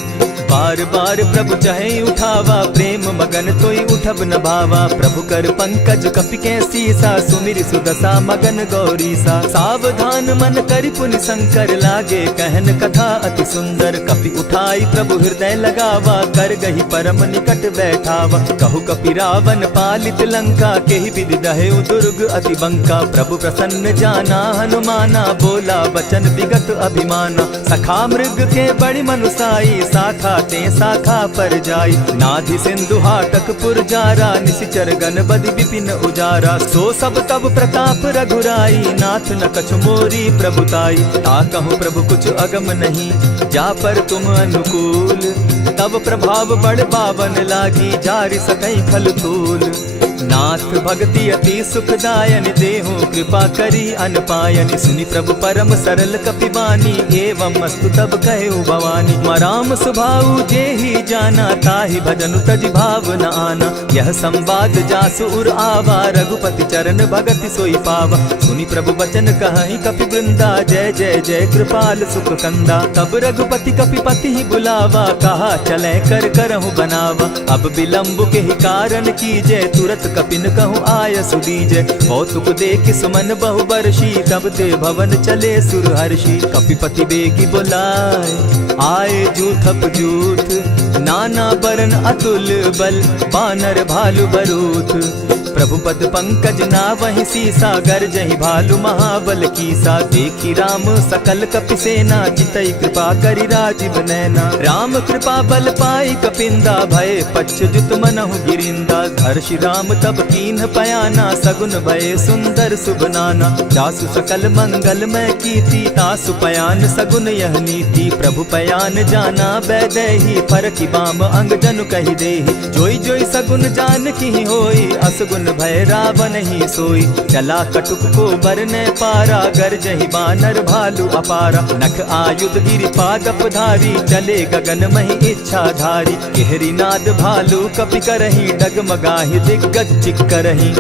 बार बार प्रभु चहे उठावा, प्रेम मगन तोई उठब न भावा। प्रभु कर पंकज कपि के सीसा, सुमिर सुदशा मगन गौरीसा। सावधान मन करि पुनि शंकर, लागे कहन कथा अति सुंदर। कपि उठाई प्रभु हृदय लगावा, कर गही परम निकट बैठावा। कहु कपि रावण पालित लंका, केहि विधि दहेउ दुर्ग अति बंका। प्रभु प्रसन्न जाना हनुमाना, बोला बचन विगत अभिमाना। सखा मृग के बड़ी मनुसाई, साखा ते शाखा पर जाई। नाधि सिंधु हाटक पुर जारा, निशिचर गण बदि विपिन उजारा। सो सब तब प्रताप रघुराई, नाथ न कछु मोरी प्रभुताई। ताकहु प्रभु कुछ अगम नहीं, जा पर तुम अनुकूल। तब प्रभाव बड़ पावन लागी, जारि सकई फल फूल। नाथ भक्ति अति सुखदायनि, देहु कृपा करी अनपायनि। सुनि प्रभु परम सरल कपिबानी, एवं अस्तु तब कहु भवानी। राम सुभाऊ जेहि जाना, ताहि भजनु तजि भाव न आना। यह संवाद जासु उर आवा, रघुपति चरण भगति सोई पावा। सुनि प्रभु बचन कहि कपि वृंदा, जय जय जय कृपाल सुख कंदा। तब रघुपति कपिपति ही बुलावा, कहा चले कर करहु बनावा। अब विलंब के ही कारण कीजय, तुरत कपिन कहूँ आय सुदीजय। कौतुक देख सुमन बहु बरसी, तब ते भवन चले सुर हर्षि। कपिपति बेगी बुलाए, आए जूथप जूथ। नाना बरन अतुल बल, बानर भालु बरूथ। प्रभु पद पंकज नावहि सीसा, गरजहि भालु महाबल कीसा। देखी राम सकल कपि सेना, चितई कृपा करि राजीव नैना। राम कृपा बल पाई कपिंदा, भय पच्युत मनहु गिरिंदा। हर्षि राम तब कीन्ह पयाना, सगुन भय सुंदर शुभ नाना। जासु सकल मंगल मैं कीर्ति, तासु पयान सगुन यह नीति। प्रभु पयान जाना बैदेही, फरकि बाम अंग जनु कहि देहि। जोई जोई सगुन जान की होई, असगुन भय रावण ही सोई। चला कटुक को बरने पारा, गरजहि बानर भालु अपारा। नख आयुध गिरि पादप धारी, चले गगन महि इच्छा धारी। केहरी नाद भालु कपि करहि, डगमगाहि दिग्गज चिक्करहि।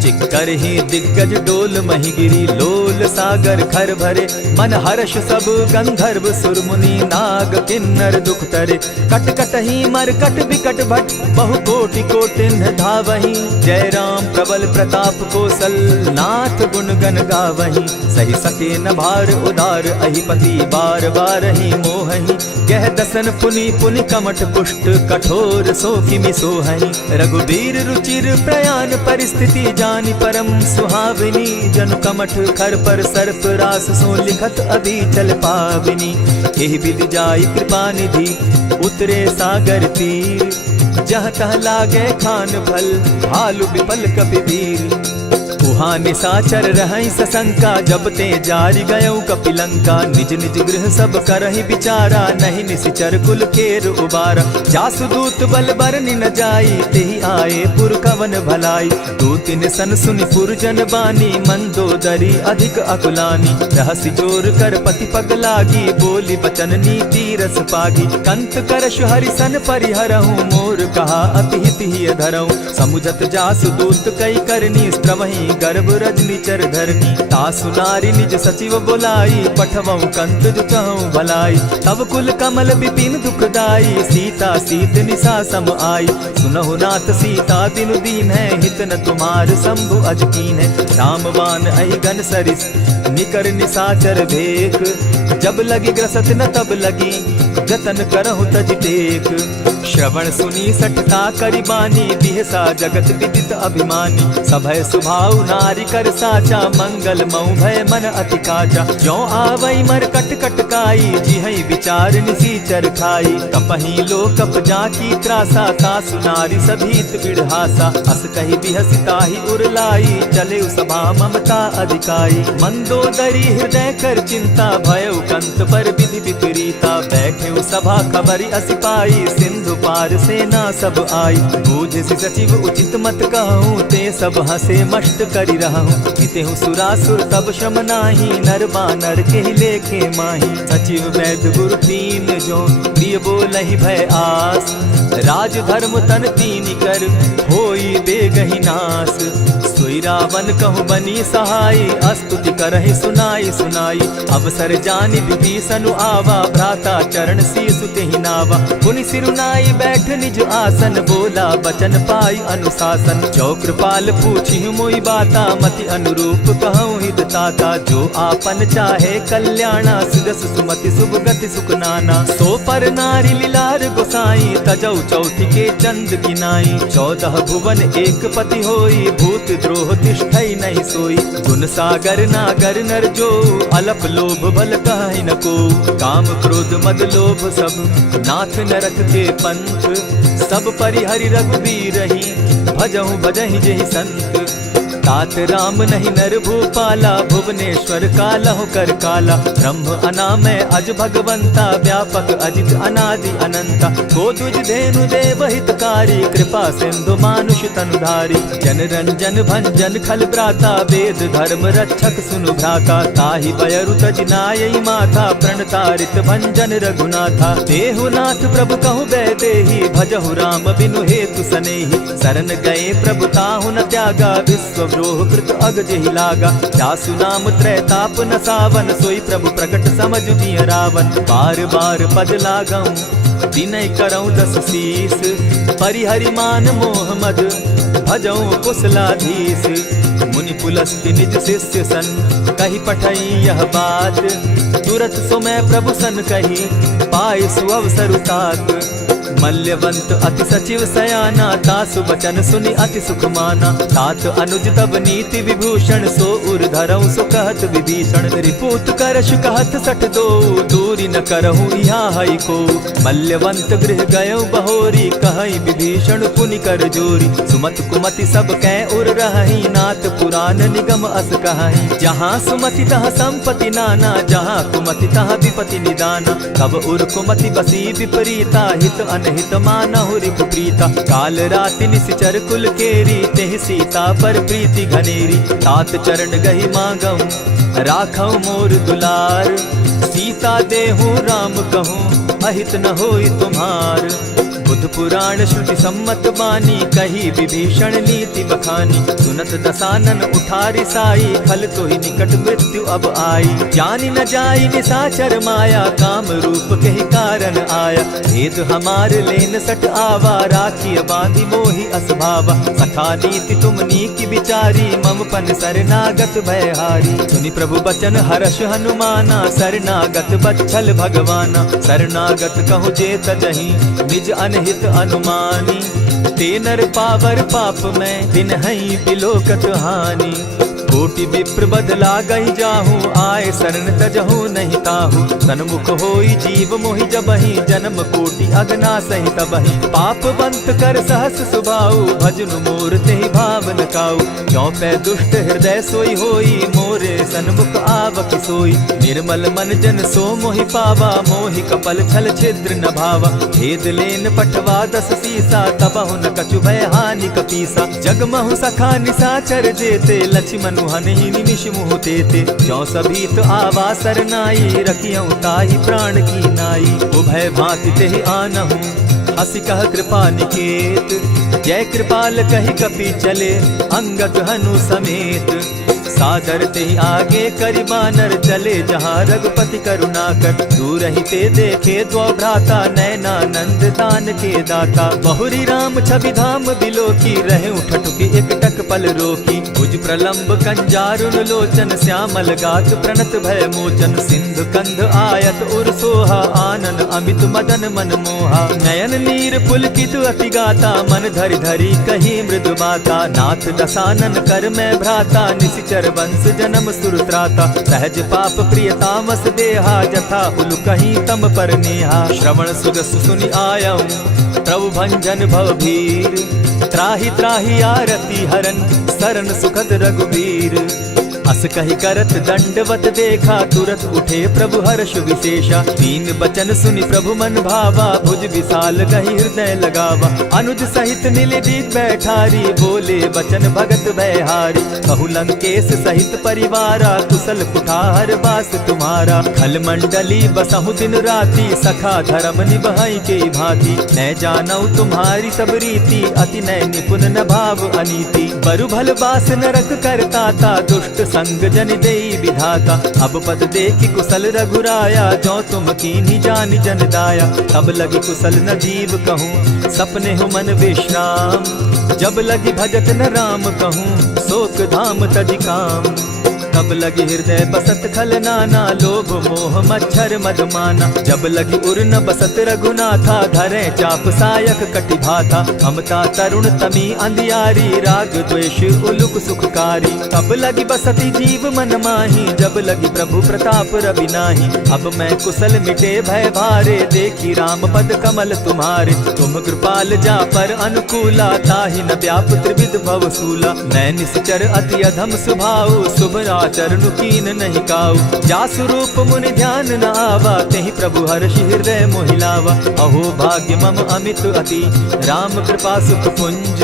चिक्कर ही दिग्गज डोल मही गिरी, लोल सागर खर भरे, मन हर्ष सब गंधर्व सुर मुनि, नाग किन्नर दुख तरे। कट कट ही मरकट विकट भट, बहु कोटि कोटिन्ह धावहीं, जय राम प्रबल प्रताप कौशल, नाथ गुण गण गावहीं। सही सके न भार उदार अहिपति, बार बार ही मोहहीं, कह दसन पुनि पुनि कमठ पुष्ट, कठोर सो किमि सोहहीं। रघुबीर रुचिर प्रयाण परिस्थिति, जानि परम सुहाविनी, जनु कमठ खर पर सर्प रास, सो लिखत अभी चल पाविनी। एहि विधि जाई कृपा निधि, उतरे सागर तीर, जहाँ तह लागे खान भल, भालु विपल कपिवीर। उहाँ निशाचर रहई सशंका, जब ते जारी गयऊ कपिलंका, निज निज गृह सब करहि विचारा, नहीं निशिचर कुल केर उबारा। जासुदूत बल बरनि न जाई, तेहि आए पुर कवन भलाई, दूतिन सन सुनि पुरजन बानी, मंदोदरी अधिक अकुलानी। रहसि जोर कर पति पग लागी, बोली बचन नीति रस पागी, कंत करश हरिसन परिहरहूँ, मोर कहा अति हित ही धरऊँ। समुझत जासुदूत कई करनी, स्त्रमहि गर्भ रजनी चर धरनी, तासु नारी निज सचिव बोलाई, पठवऊ कंत दुचहु भलाई। तब कुल कमल विपिन दुखदाई, सीता सीत निशा सम आई, सुनहु नाथ सीता दिनु दीन है, हित न तुम्हार शंभु अज कीन है। रामबान अहि घन सरिस, निकर निशाचर भेक, जब लगी ग्रसत न तब लगी, जतन करहु तज टेक। श्रवण सुनी सठता करिबानी, बिहसा जगत विदित अभिमानी, सभय सुभाव नारी कर साचा, मंगल मऊ भय मन अति काचा। जो आवई मर कट कट काई, जिहई विचार निसीचर खाई, कपही लो कप जाकी त्रासा, तासु नारी सभीत बिढ़ासा। अस कही बिहसिता ही उरलाई, चले सभा ममता अधिकाई, मंदोदरी हृदय कर चिंता, भयउ कंत पर विधि विपरीता। बैठे सभा खबरि असी पाई, सिंधु पार सेना सब आई, बूझि सचिव उचित मत कहूँ, ते सब हसे मष्ट करि रहूँ। जितेहु सुरासुर तब श्रम नाही, नर बानर के लेखे माही। सचिव वैद्य गुरु तीन जो, प्रिय बोलहि भय आस, राज धर्म तन तीन कर, होई बेगहि नास। सोई रावण कहु बनी सहाय, अस्तुति करहि सुनाई सुनाई, अवसर जानि विभीषण आवा, भ्राता चरण शीस तेहि नावा। पुनि सिरुनाई बैठ निज आसन, बोला बचन पाई अनुशासन। जो कृपाल पूछि मोई बाता, मति अनुरूप कहूँ हित ताता। जो आपन चाहे कल्याणा, सिदस सुमति शुभ गति सुख नाना। सो पर नारी लीलार गोसाई, तजौ चौथि के चंद किनाई। 14 भुवन एक पति होई, भूत द्रोह तिष्ठई नहीं सोई। गुण सागर नागर नर जो, अलप लोभ बल कहि न को। काम क्रोध मद लोभ सब, नाथ नरक के पंथ। सब परिहरि रघुबीरहि, भजहु भजहि जेहि संत। तात राम नहीं नर भूपाला, भुवनेश्वर कालहु कर काला। ब्रह्म अनामय अज भगवंता, व्यापक अजित अनादि अनंता। को तुझ धेनु देव हितकारी, कृपा सिंधु मानुष तनुधारी। जन रंजन भंजन खल प्राता, वेद धर्म रक्षक सुनु भ्राता। ताहि बयरु तज नायई माथा, प्रणतारित भंजन रघुनाथा। देहुनाथ प्रभु कहु बैदेहि, भजहु राम बिनु हेतु सनेहि। शरण गए प्रभु ताहु न त्यागा, विश्व द्रोह कृत अग जेहि लागा। जासु नाम त्रैताप न सावन, सोई प्रभु प्रकट समझ जिय रावण। बार बार पद लागऊं, विनय करऊं दस शीस। परिहरि मान मोह मद, भजऊं कुशलाधीश। मुनि पुलस्ति निज शिष्य सन, कही पठई यह बात। तुरत सो मैं प्रभु सन कही, पाए सुअवसर तात। मल्यवंत अति सचिव सयाना, तासु बचन सुनि अति सुख माना। तात अनुज तब नीति विभूषण, सो उर धरऊं सो कहत विभीषण। रिपुत करश कहत सठ दो, दूरी न करहूँ यहाँ हई को। मल्यवंत गृह गयऊ बहोरी, कहई विभीषण पुनि कर जोरी। सुमत कुमति सब कै उर रहई, नाथ पुराण निगम अस कहई। जहाँ सुमति तहाँ संपत्ति नाना, जहाँ कुमति तहाँ विपति निदाना। तब उर कुमति बसी विपरीता, हित अनहित मानहु रिपु प्रीता। काल राति निशिचर कुल केरी, तेहि सीता पर प्रीति घनेरी। तात चरण गहि मांगऊं, राखऊं मोर दुलार। सीता देहूं राम कहूं, अहित न होई तुम्हार। बुध पुराण श्रुति सम्मत बानी, कही विभीषण नीति बखानी। सुनत दसानन उठारी साई, खल तो ही निकट मृत्यु अब आई। जानी न जाई निशाचर माया, काम रूप के ही कारण आया। भेद हमार लेन सट आवा, राखी बांधी मोहि असभावा। सखा नीति तुम नीकी विचारी, मम पन शरणागत भयहारी। सुनि प्रभु बचन हर्ष हनुमाना, शरणागत बच्छल भगवाना। शरणागत कहु जे तजहि, निज अनहित अनुमानी। ते नर पावर पाप में, दिन हई बिलोकत हानि। कोटि विप्र बदला गई जाहू, आए शरण तजहू नहीं ताहू। सन्मुख होई जीव मोहि जबहि, जन्म कोटि अगना सहि तबहि। पाप बंत कर सहस सुभाऊ, भजनु मोर तेहि भावन काऊ। चौपै दुष्ट हृदय सोई होई, मोरे सन्मुख आवक सोई। निर्मल मन जन सो मोहि पावा, मोहि कपल छल छिद्र न भावा। भेद लेन पठवा दस सीसा, तबहु न कछु भय हानि कपीसा। जगमहु सखा निशाचर जेते, लक्ष्मण हनहि निमिष मुह तेते। जो सभीत आवा सरनाई, रखियऊ ताहि प्राण की नाई। उभय भांति तेहि आनहु, हसी कह कृपा निकेत। जय कृपाल कहि कपि चले, अंगद हनु समेत। सादर ते आगे करि बानर, चले जहाँ रघुपति करुणाकर। दूर ही ते देखे द्वौ भ्राता, नैनानंद दान के दाता। बहुरी राम छवि धाम बिलोकी, रहे ठठुकी एक टक पल रोकी। भुज प्रलंब कंजारुन लोचन, श्यामल गात प्रणत भय मोचन। सिंधु कंध आयत उर सोहा, आनन अमित मदन मन मोहा। नयन नीर पुलकित अति गाता, मन धरि धरि कही मृदु बाता। नाथ दसानन कर मैं भ्राता, निशिचर वंश जन्म सुरत्राता। सहज पाप प्रिय तामस देहा, जथा उलु कहीं तम पर नेहा। श्रवण सुगस सुनि आयऊं, प्रभु भंजन भव भीर। त्राहि त्राहि आरती हरन, सरन सुखद रघुबीर। अस कहि करत दंडवत देखा, तुरत उठे प्रभु हर्ष विशेषा। दीन बचन सुनि प्रभु मन भावा, भुज विशाल कहि हृदय लगावा। अनुज सहित निलिदित बैठारी, बोले बचन भगत भयहारी। कहु लंकेश सहित परिवारा, कुशल कुठार बास तुम्हारा। खल मंडली बसहु दिन राति, सखा धर्म निभाई के भांति। न जानऊ तुम्हारी सब रीति, अति नय निपुण न भाव अनीति। बरु भल बास नरक करताता, दुष्ट संग जन देई विधाता। अब पद देखि कुशल रघुराया, जो तुम कीन्ही जानि जन दाया। तब लगी कुशल न जीव कहूँ, सपने हो मन विश्राम। जब लगी भजत न राम कहूँ, शोक धाम तज काम। तब लगी हृदय बसत खल नाना, लोभ मोह मच्छर मदमाना। जब लगी उर न बसत रघुनाथा, धरे चाप सायक कटि भाथा। ममता तरुण तमी अंधियारी, राग द्वेष उलुक सुखकारी। तब लगी बसती जीव मन माही, जब लगी प्रभु प्रताप रवि नाही। अब मैं कुशल मिटे भय भारे, देखी राम पद कमल तुम्हारे। तुम कृपाल जा पर अनुकूला, ताहि न व्याप त्रिविध भव सूला। मैं निश्चर अति अधम सुभाऊ, शुभ चरणु कीन नहीं काऊ। जासु रूप मुनि ध्यान न आवा, तेहि प्रभु हर्षि हृदय मोहिलावा। अहो भाग्य मम अमित अति, राम कृपा सुख पुंज।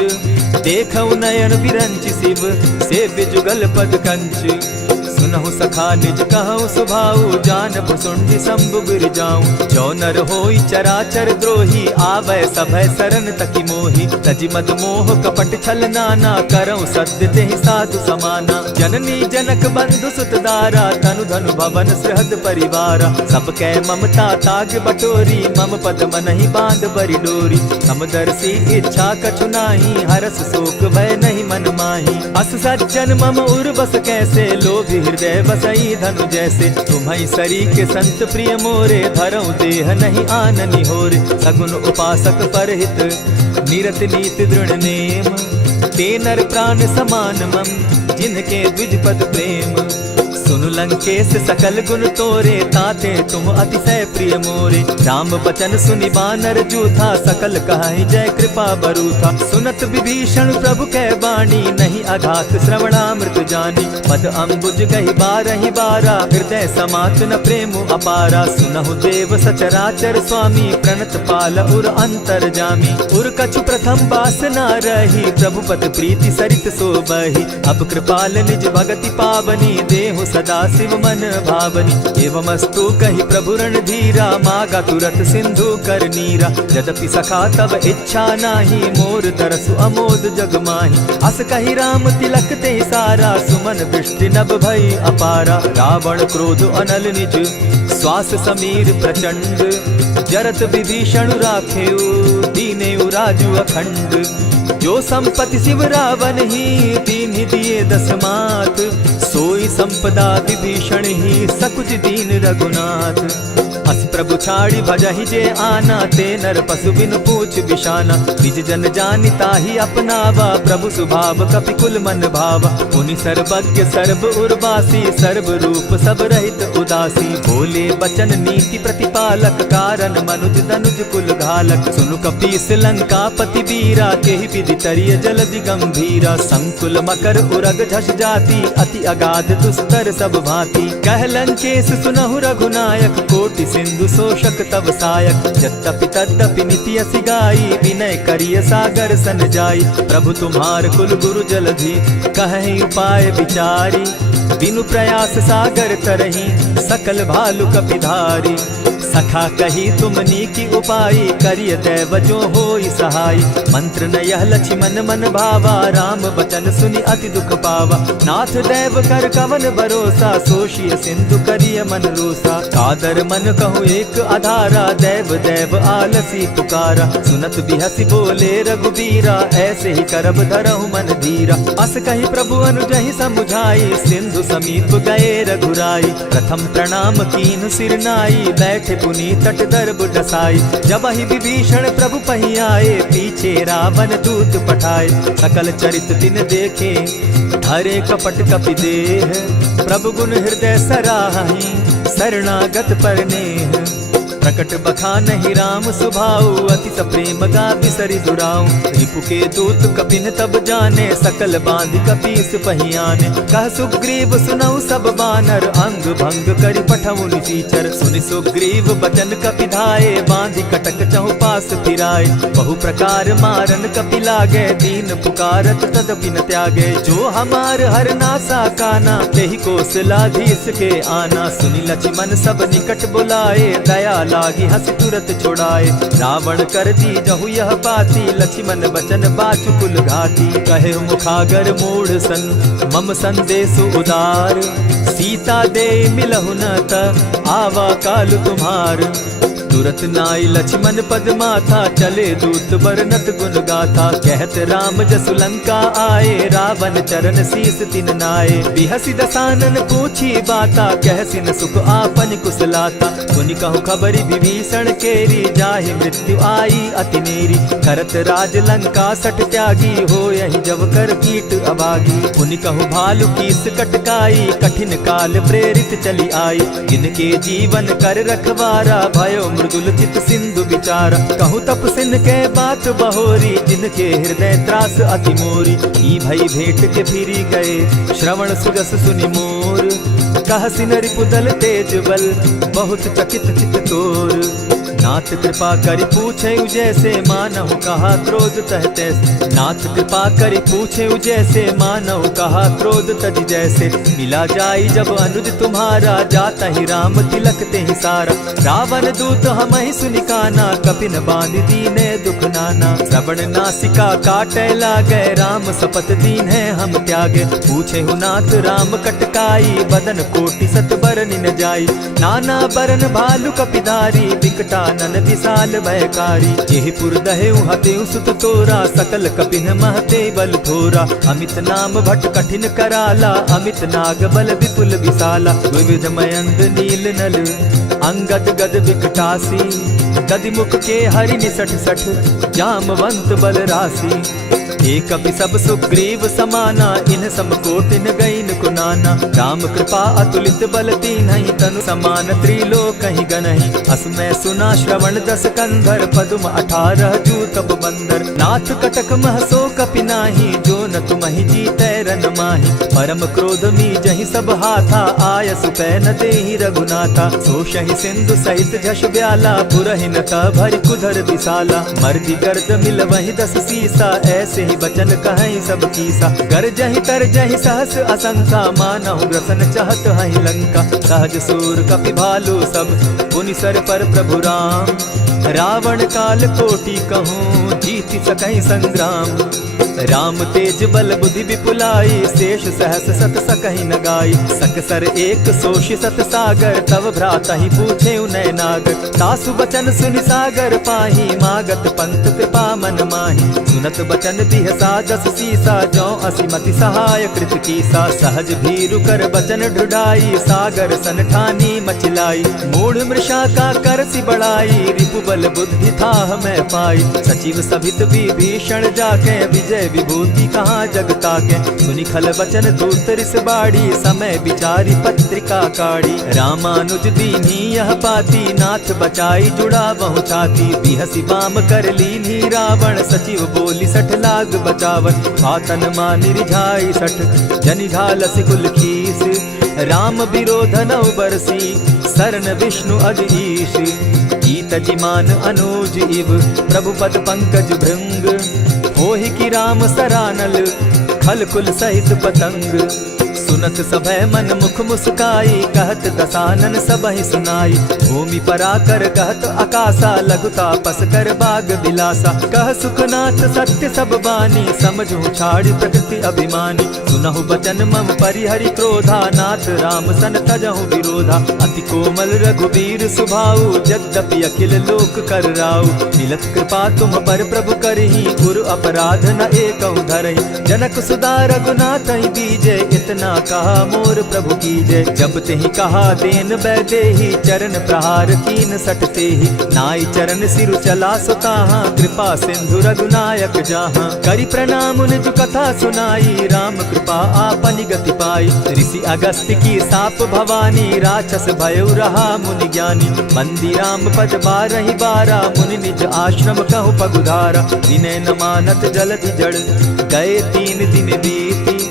देखऊ नयन बिरंच शिव, सेव्य जुगल पद कंच। सुनहु सखा निज कहूँ सुभाऊ, जान भुसुंडि शंभु गिर जाऊं। जो नर होई चराचर द्रोही, आवे सभय शरण तकी मोही। तजि मद मोह कपट छल नाना, करऊं सत्य तेहि साधु समाना। जननी जनक बंधु सुत दारा, तनु धनु भवन सृहद परिवारा। सब कै ममता ताग बटोरी, मम पद मनहि बांध बरि डोरी। समदर्शी इच्छा कछु नाही, हरस शोक भय नहीं मन माही। अस सज्जन मम उर बस कैसे, लोभी हृदय बसई धनु जैसे। तुम्हि सरी के संत प्रिय मोरे, धरऊ देह नहीं आननि होरे। सगुन उपासक परहित, निरत नीति दृढ़ नेम। ते नर प्राण समान मम, जिनके द्विज पद प्रेम। सुनु लंकेश सकल गुण तोरे, ताते तुम अतिशय प्रिय मोरे। राम बचन सुनि बानर जूथा, सकल कहाई जय कृपा बरूथा। सुनत विभीषण प्रभु कै बाणी, नहीं अघात श्रवणामृत जानी। पद अम्बुज गहि बारहि बारा, हृदय समात न प्रेम अपारा। सुनहु देव सचराचर स्वामी, प्रणत पाल उर अंतर जामी। उर कछु प्रथम बास न रही, प्रभु पद प्रीति सरित सोबहि। अब कृपाल निज भगति पावनी, देहु सदा शिव मन भावनी। एवमस्तु कही प्रभु रणधीरा, मागा तुरत सिंधु कर नीरा। यद्यपि सखा तब इच्छा नाही, मोर तरसु अमोद जग माही। अस कही राम तिलक ते सारा, सुमन वृष्टि नभ भई अपारा। रावण क्रोध अनल निज, श्वास समीर प्रचंड। जरत विभीषण राखेउ, दीनेउ राजु अखंड। जो संपत्ति शिव रावण ही, दीन्हि दिए दस मात। सोई संपदा विभीषण ही, सकुच दीन रघुनाथ। अस प्रभु छाड़ी भजहि जे आना, ते नर पशु बिनु पूछ बिशाना। निज जन जानि ताहि अपनावा, प्रभु स्वभाव कपि कुल मन भावा। मुनि सर्वज्ञ सर्व उर्वासी, सर्व रूप सब रहित उदासी। बोले बचन नीति प्रतिपालक, कारण मनुज दनुज कुल घालक। सुनु कपीस लंकापति वीरा, केहि विधि तरिय जलधि गंभीरा। संकुल मकर उरग झष जाति, अति अगाध दुस्तर सब भांति। कह लंकेश सुनहु रघुनायक, कोटि सिंधु शोषक तब सायक। यद्यपि तद्यपि नीति असि गाई, विनय करिय सागर सन जाई। प्रभु तुम्हार कुल गुरु जलधि, कहि उपाय विचारी। बिनु प्रयास सागर तरही, सकल भालु कपिधारी। सखा कही तुमनी की उपाय, करिय दैव जो होई सहाय। मंत्र न यह लक्ष्मण मन भावा, राम बचन सुनि अति दुख पावा। नाथ दैव कर कवन भरोसा, सोषिय सिंधु करिय मन रोसा। कादर मन कहूँ एक आधारा, दैव दैव आलसी पुकारा। सुनत बिहसी बोले रघुबीरा, ऐसे ही करब धरहु मन धीरा। अस कही प्रभु अनुजहि समुझाई, सिंधु समीप गए रघुराई। प्रथम प्रणाम कीन सिर नाई, बैठे पुनि तट दर्भ डसाई। जब ही विभीषण प्रभु पही आए, पीछे रावण दूत पठाए। सकल चरित तिन देखे, हरे कपट कपि देह। प्रभु गुण हृदय सराहि, शरणागत पर नेह। प्रकट बखानहि राम सुभाऊ, अति सप्रेम गा बिसरि दुराऊ। रिपु के दूत कपिन तब जाने, सकल बांधि कपीस पहियाने। कह सुग्रीव सुनऊ सब बानर, अंग भंग करि पठऊ निसीचर। सुनि सुग्रीव बचन कपि धाये, बांधि कटक चहु पास फिराए। बहु प्रकार मारन कपि लागे, दीन पुकारत तदपि न त्यागे। जो हमार हर नासा काना, तेहि कौशलाधीश के आना। सुनि लक्ष्मण सब निकट बुलाए, दया लागी हंस तुरत छुड़ाए। रावण कर दी जहु यह बाती, लक्ष्मण बचन बाचु कुल घाती। कहे मुखागर मूढ़ सन, मम संदेश उदार। सीता दे मिलहु न त, आवा काल तुम्हार। तुरत नाई लक्ष्मण पद माथा, चले दूत बरनत गुण गाथा। कहत राम जसु लंका आए, रावण चरण शीस तिन नाये। बिहसि दसानन पूछी बाता, कहसिन सुख आपन कुशलाता। मुनि कहु खबरि विभीषण केरी, जाहि मृत्यु आई अति नेरी। करत राज लंका सठ त्यागी, हो यही जब कर कीट अभागी। मुनि कहु भालु कीस कटकाई, कठिन काल प्रेरित चली आई। जिनके जीवन कर रखवारा, भयो मृदुल चित सिंधु विचार। कहु तपसिन के बात बहोरी, जिनके हृदय त्रास अति मोरी। की भई भेंट के फिरी गए, श्रवण सुजस सुनि मोर। कहसिन रिपुदल तेज बल, बहुत चकित चित तोर। नाथ कृपा करि पूछे जैसे, मानहु कहा क्रोध तह तैसे। नाथ कृपा करि पूछे जैसे, मानहु कहा क्रोध तज जैसे। मिला जाई जब अनुज तुम्हारा, जाता ही राम तिलक ते ही सारा। रावण दूत हम ही सुनिकाना, कपिन बांध दीने दुख नाना। श्रवण नासिका काटे लागे, राम सपत दीन है हम त्यागे। पूछे हु नाथ राम कटकाई, बदन कोटि सत बरन न जाई। नाना बरन भालु कपिधारी, बिकटा नन विशाल भयकारी। जेहि पुर दहेउ हतेउ सुत तोरा, सकल कपिन महते बल थोरा। अमित नाम भट कठिन कराला, अमित नाग बल विपुल विशाला। द्विविध मयंद नील नल, अंगद गद विकटासी। गदि मुख के हरि निसठ सठ, जामवंत बल राशि। एक कपि सब सुग्रीव समाना, इन सम कोटिन गईन कुनाना। राम कृपा अतुलित बल तीन्हि, तनु समान त्रिलोक ही गनहि। असमय सुना श्रवण दस कंधर, पदुम 18 जूतब बंदर। नाथ कटक महसो कपि नाही, जो न तुमहि जीतै बैरन माही। परम क्रोध मी जहि सब हाथा, आय सुपै न देहि रघुनाथा। सोषहि सिंधु सहित झष ब्याला, पुरहिन ता भरि कुधर विसाला। मर्दि गर्द मिल वहि 10 सीसा, ऐसे ही बचन कहीं सब कीसा। गरजहि तरजहि सहस असंका, मानहु ग्रसन चाहत हहि लंका। सहज सूर कपि भालु सब, पुनि सर पर प्रभु राम। रावण काल कोटि कहूँ, जीति सकहि संग्राम। राम तेज बल बुद्धि विपुलाई, शेष सहस सत सकहि न गाई। सकसर एक सोषि सत सागर, तव भ्राता ही पूछे उनय नागर। तासु बचन सुनि सागर पाही, मागत पंत कृपा मन माही। सुनत बचन बिहसा 10 सीसा, जौ असिमति सहाय कृत कीसा। सहज भीरु कर बचन ढुढ़ाई, सागर सन ठानी मचिलाई। मूढ़ मृषा का कर सी बढ़ाई, रिपु बल बुद्धि थाह मैं पाई। सचिव सभित विभीषण जाके, विजय विभूति कहाँ जगता के। सुनि खल बचन दूत रिस बाड़ी, समय विचारी पत्रिका काढ़ी। रामानुज दीनी यह पाती, नाथ बचाई जुड़ा बहु छाती। बिहसी बाम कर लीनी रावण, सचिव बोली 60 लाग बचावन। आतन मानि रिझाई 60, जनि ढालसि कुल खीस। राम विरोध नौ बरसी, शरण विष्णु अज ईश। ईत जिमान अनुज इव, प्रभु पद पंकज भृंग। होहि की राम सरानल, खल कुल सहित पतंग। सुनत सभय मन मुख मुस्काई, कहत दसानन सबहि सुनाई। भूमि पराकर कहत आकाशा, लघु तापस कर बाग बिलासा। कह सुखनाथ सत्य सब बानी, समझू छाड़ प्रकृति अभिमानी। सुनहु बचन मम परिहरि क्रोधा, नाथ राम सन तजहु विरोधा। अति कोमल रघुबीर सुभाऊ, यद्यपि अखिल लोक कर राऊ। मिलत कृपा तुम पर प्रभु करही, गुरु अपराध न एकहु धरहि। जनक सुदा रघुनाथ ही दीजे, इतना कहा मोर प्रभु की जय। जब तेहि कहा देन बैदेही, चरण प्रहार कीन सटते ही। नाई चरण सिरु चला सुताहा, कृपा सिंधु रघुनायक जाहा। करि प्रणाम निज कथा सुनाई, राम कृपा आपनि गति पाई। ऋषि अगस्त की साप भवानी, राक्षस भयउ रहा मुनि ज्ञानी। बंदी राम पद 12 बारा, मुनि निज आश्रम कहु पगुधारा। विनय न मानत जलधि जड़, गए 3 दिन बीती।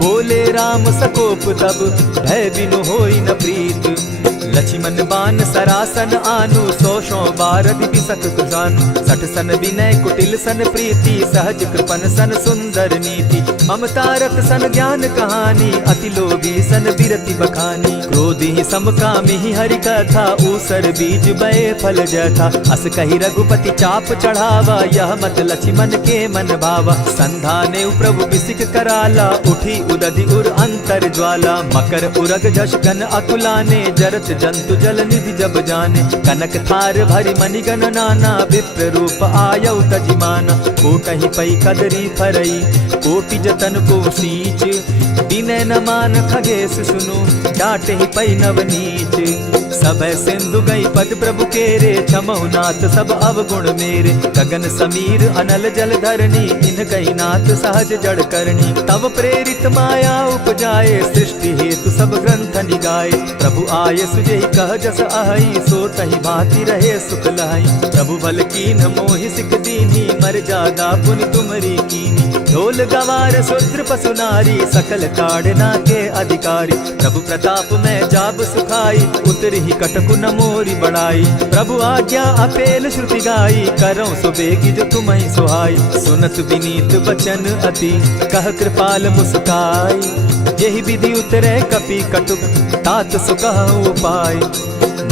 बोले राम सकोप तब, भय बिनु होई न प्रीत। लक्ष्मण बान सरासन आनु, 100 बारदि बिसक कुजानु। 60 सन विनय कुटिल सन प्रीति, सहज कृपन सन सुंदर नीति। ममता रत सन ज्ञान कहानी, अति लोभी सन बिरति बखानी। क्रोधि समकामी हरि कथा, ऊसर बीज बये फल जथा। अस कहि रघुपति चाप चढ़ावा, यह मत लक्ष्मण के मन भावा। संधाने प्रभु बिसिक कराला, उठी उदधि उर अंतर ज्वाला। मकर उरग झष घन अकुलाने, जरत जंतु जल निधि जब जाने। कनक थार भरि मणिगण नाना, विप्र रूप आयौ तजिमाना। कोटहि पै कदरी फरई, कोटि जतन को सींच। विनय न मान खगेश सुनु, डांटहि पै नवनीच। सब सिंधु गई पद प्रभु केरे, क्षमहु नाथ सब अवगुण मेरे। गगन समीर अनल जल धरनी, इन गई नाथ सहज जड़ करनी। तब प्रेरित माया उपजाए, सृष्टि हेतु सब ग्रंथ निगाए। प्रभु आये सुजेहि कह जस अहई, सो तहि भांति रहे सुख लहई। प्रभु भल कीन्ह मोहि सिख दीनी, मर जादा पुनि तुमरी कीनी। ढोल गवार शूद्र पशु नारी, सकल ताड़ना के अधिकारी। प्रभु प्रताप में जाब सुखाई, उतरहि कटकु न मोरी बड़ाई। प्रभु आज्ञा अपेल श्रुति गाई, करौ सो बेगी जो तुम्हि सुहाई। सुनत विनीत बचन अति, कह कृपाल मुस्काई। जेहि विधि उतरे कपि कटुक, तात सो कहु उपाय।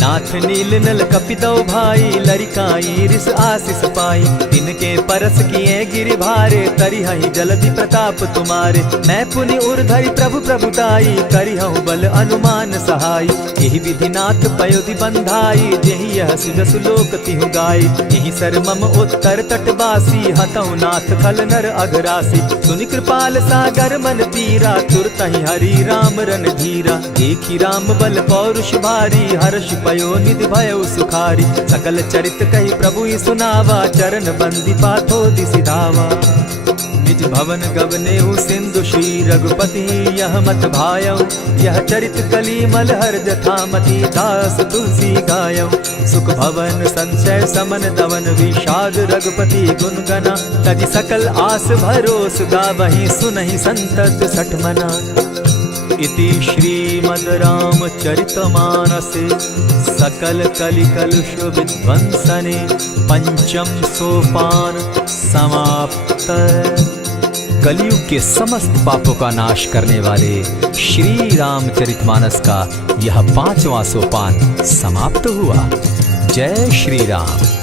नाथ नील नल कपि दो भाई, लरिकाई रिस आशीष पाई। तिनके परस किए गिरि भारे, तरिहहि जलधि प्रताप तुम्हारे। मैं पुनि उर धरि प्रभु प्रभुताई, करिहु बल अनुमान सहाय। यही विधि नाथ पयोधि बंधाई, जेहि यह सुजसु लोक तिहु गाई। यही सर मम उत्तर तटवासी, हतौ नाथ खल नर अघरासी। सुनि कृपाल सागर मन पीरा, तुरतहि हरि राम रन धीरा। देखी राम बल पौरुष भारी, हर्ष पयो निधि भयो सुखारी। सकल चरित कही प्रभु ही सुनावा, चरण बंदी पाथो दिसिधावा। निज भवन गबनेहु सिंधु श्री रघुपति यह मत भायौ। यह चरित कली मलहर जथामति दास तुलसी गायौ। सुख भवन संशय समन दवन विषाद रघुपति गुण गना। तज सकल आस भरोस गावहि सुनहि संतत सठ मना। इति श्रीमद् रामचरितमानसे सकल कलिकलुष विध्वंसने पंचम सोपान समाप्त। कलयुग के समस्त पापों का नाश करने वाले श्री रामचरितमानस का यह 5वां सोपान समाप्त हुआ। जय श्री राम।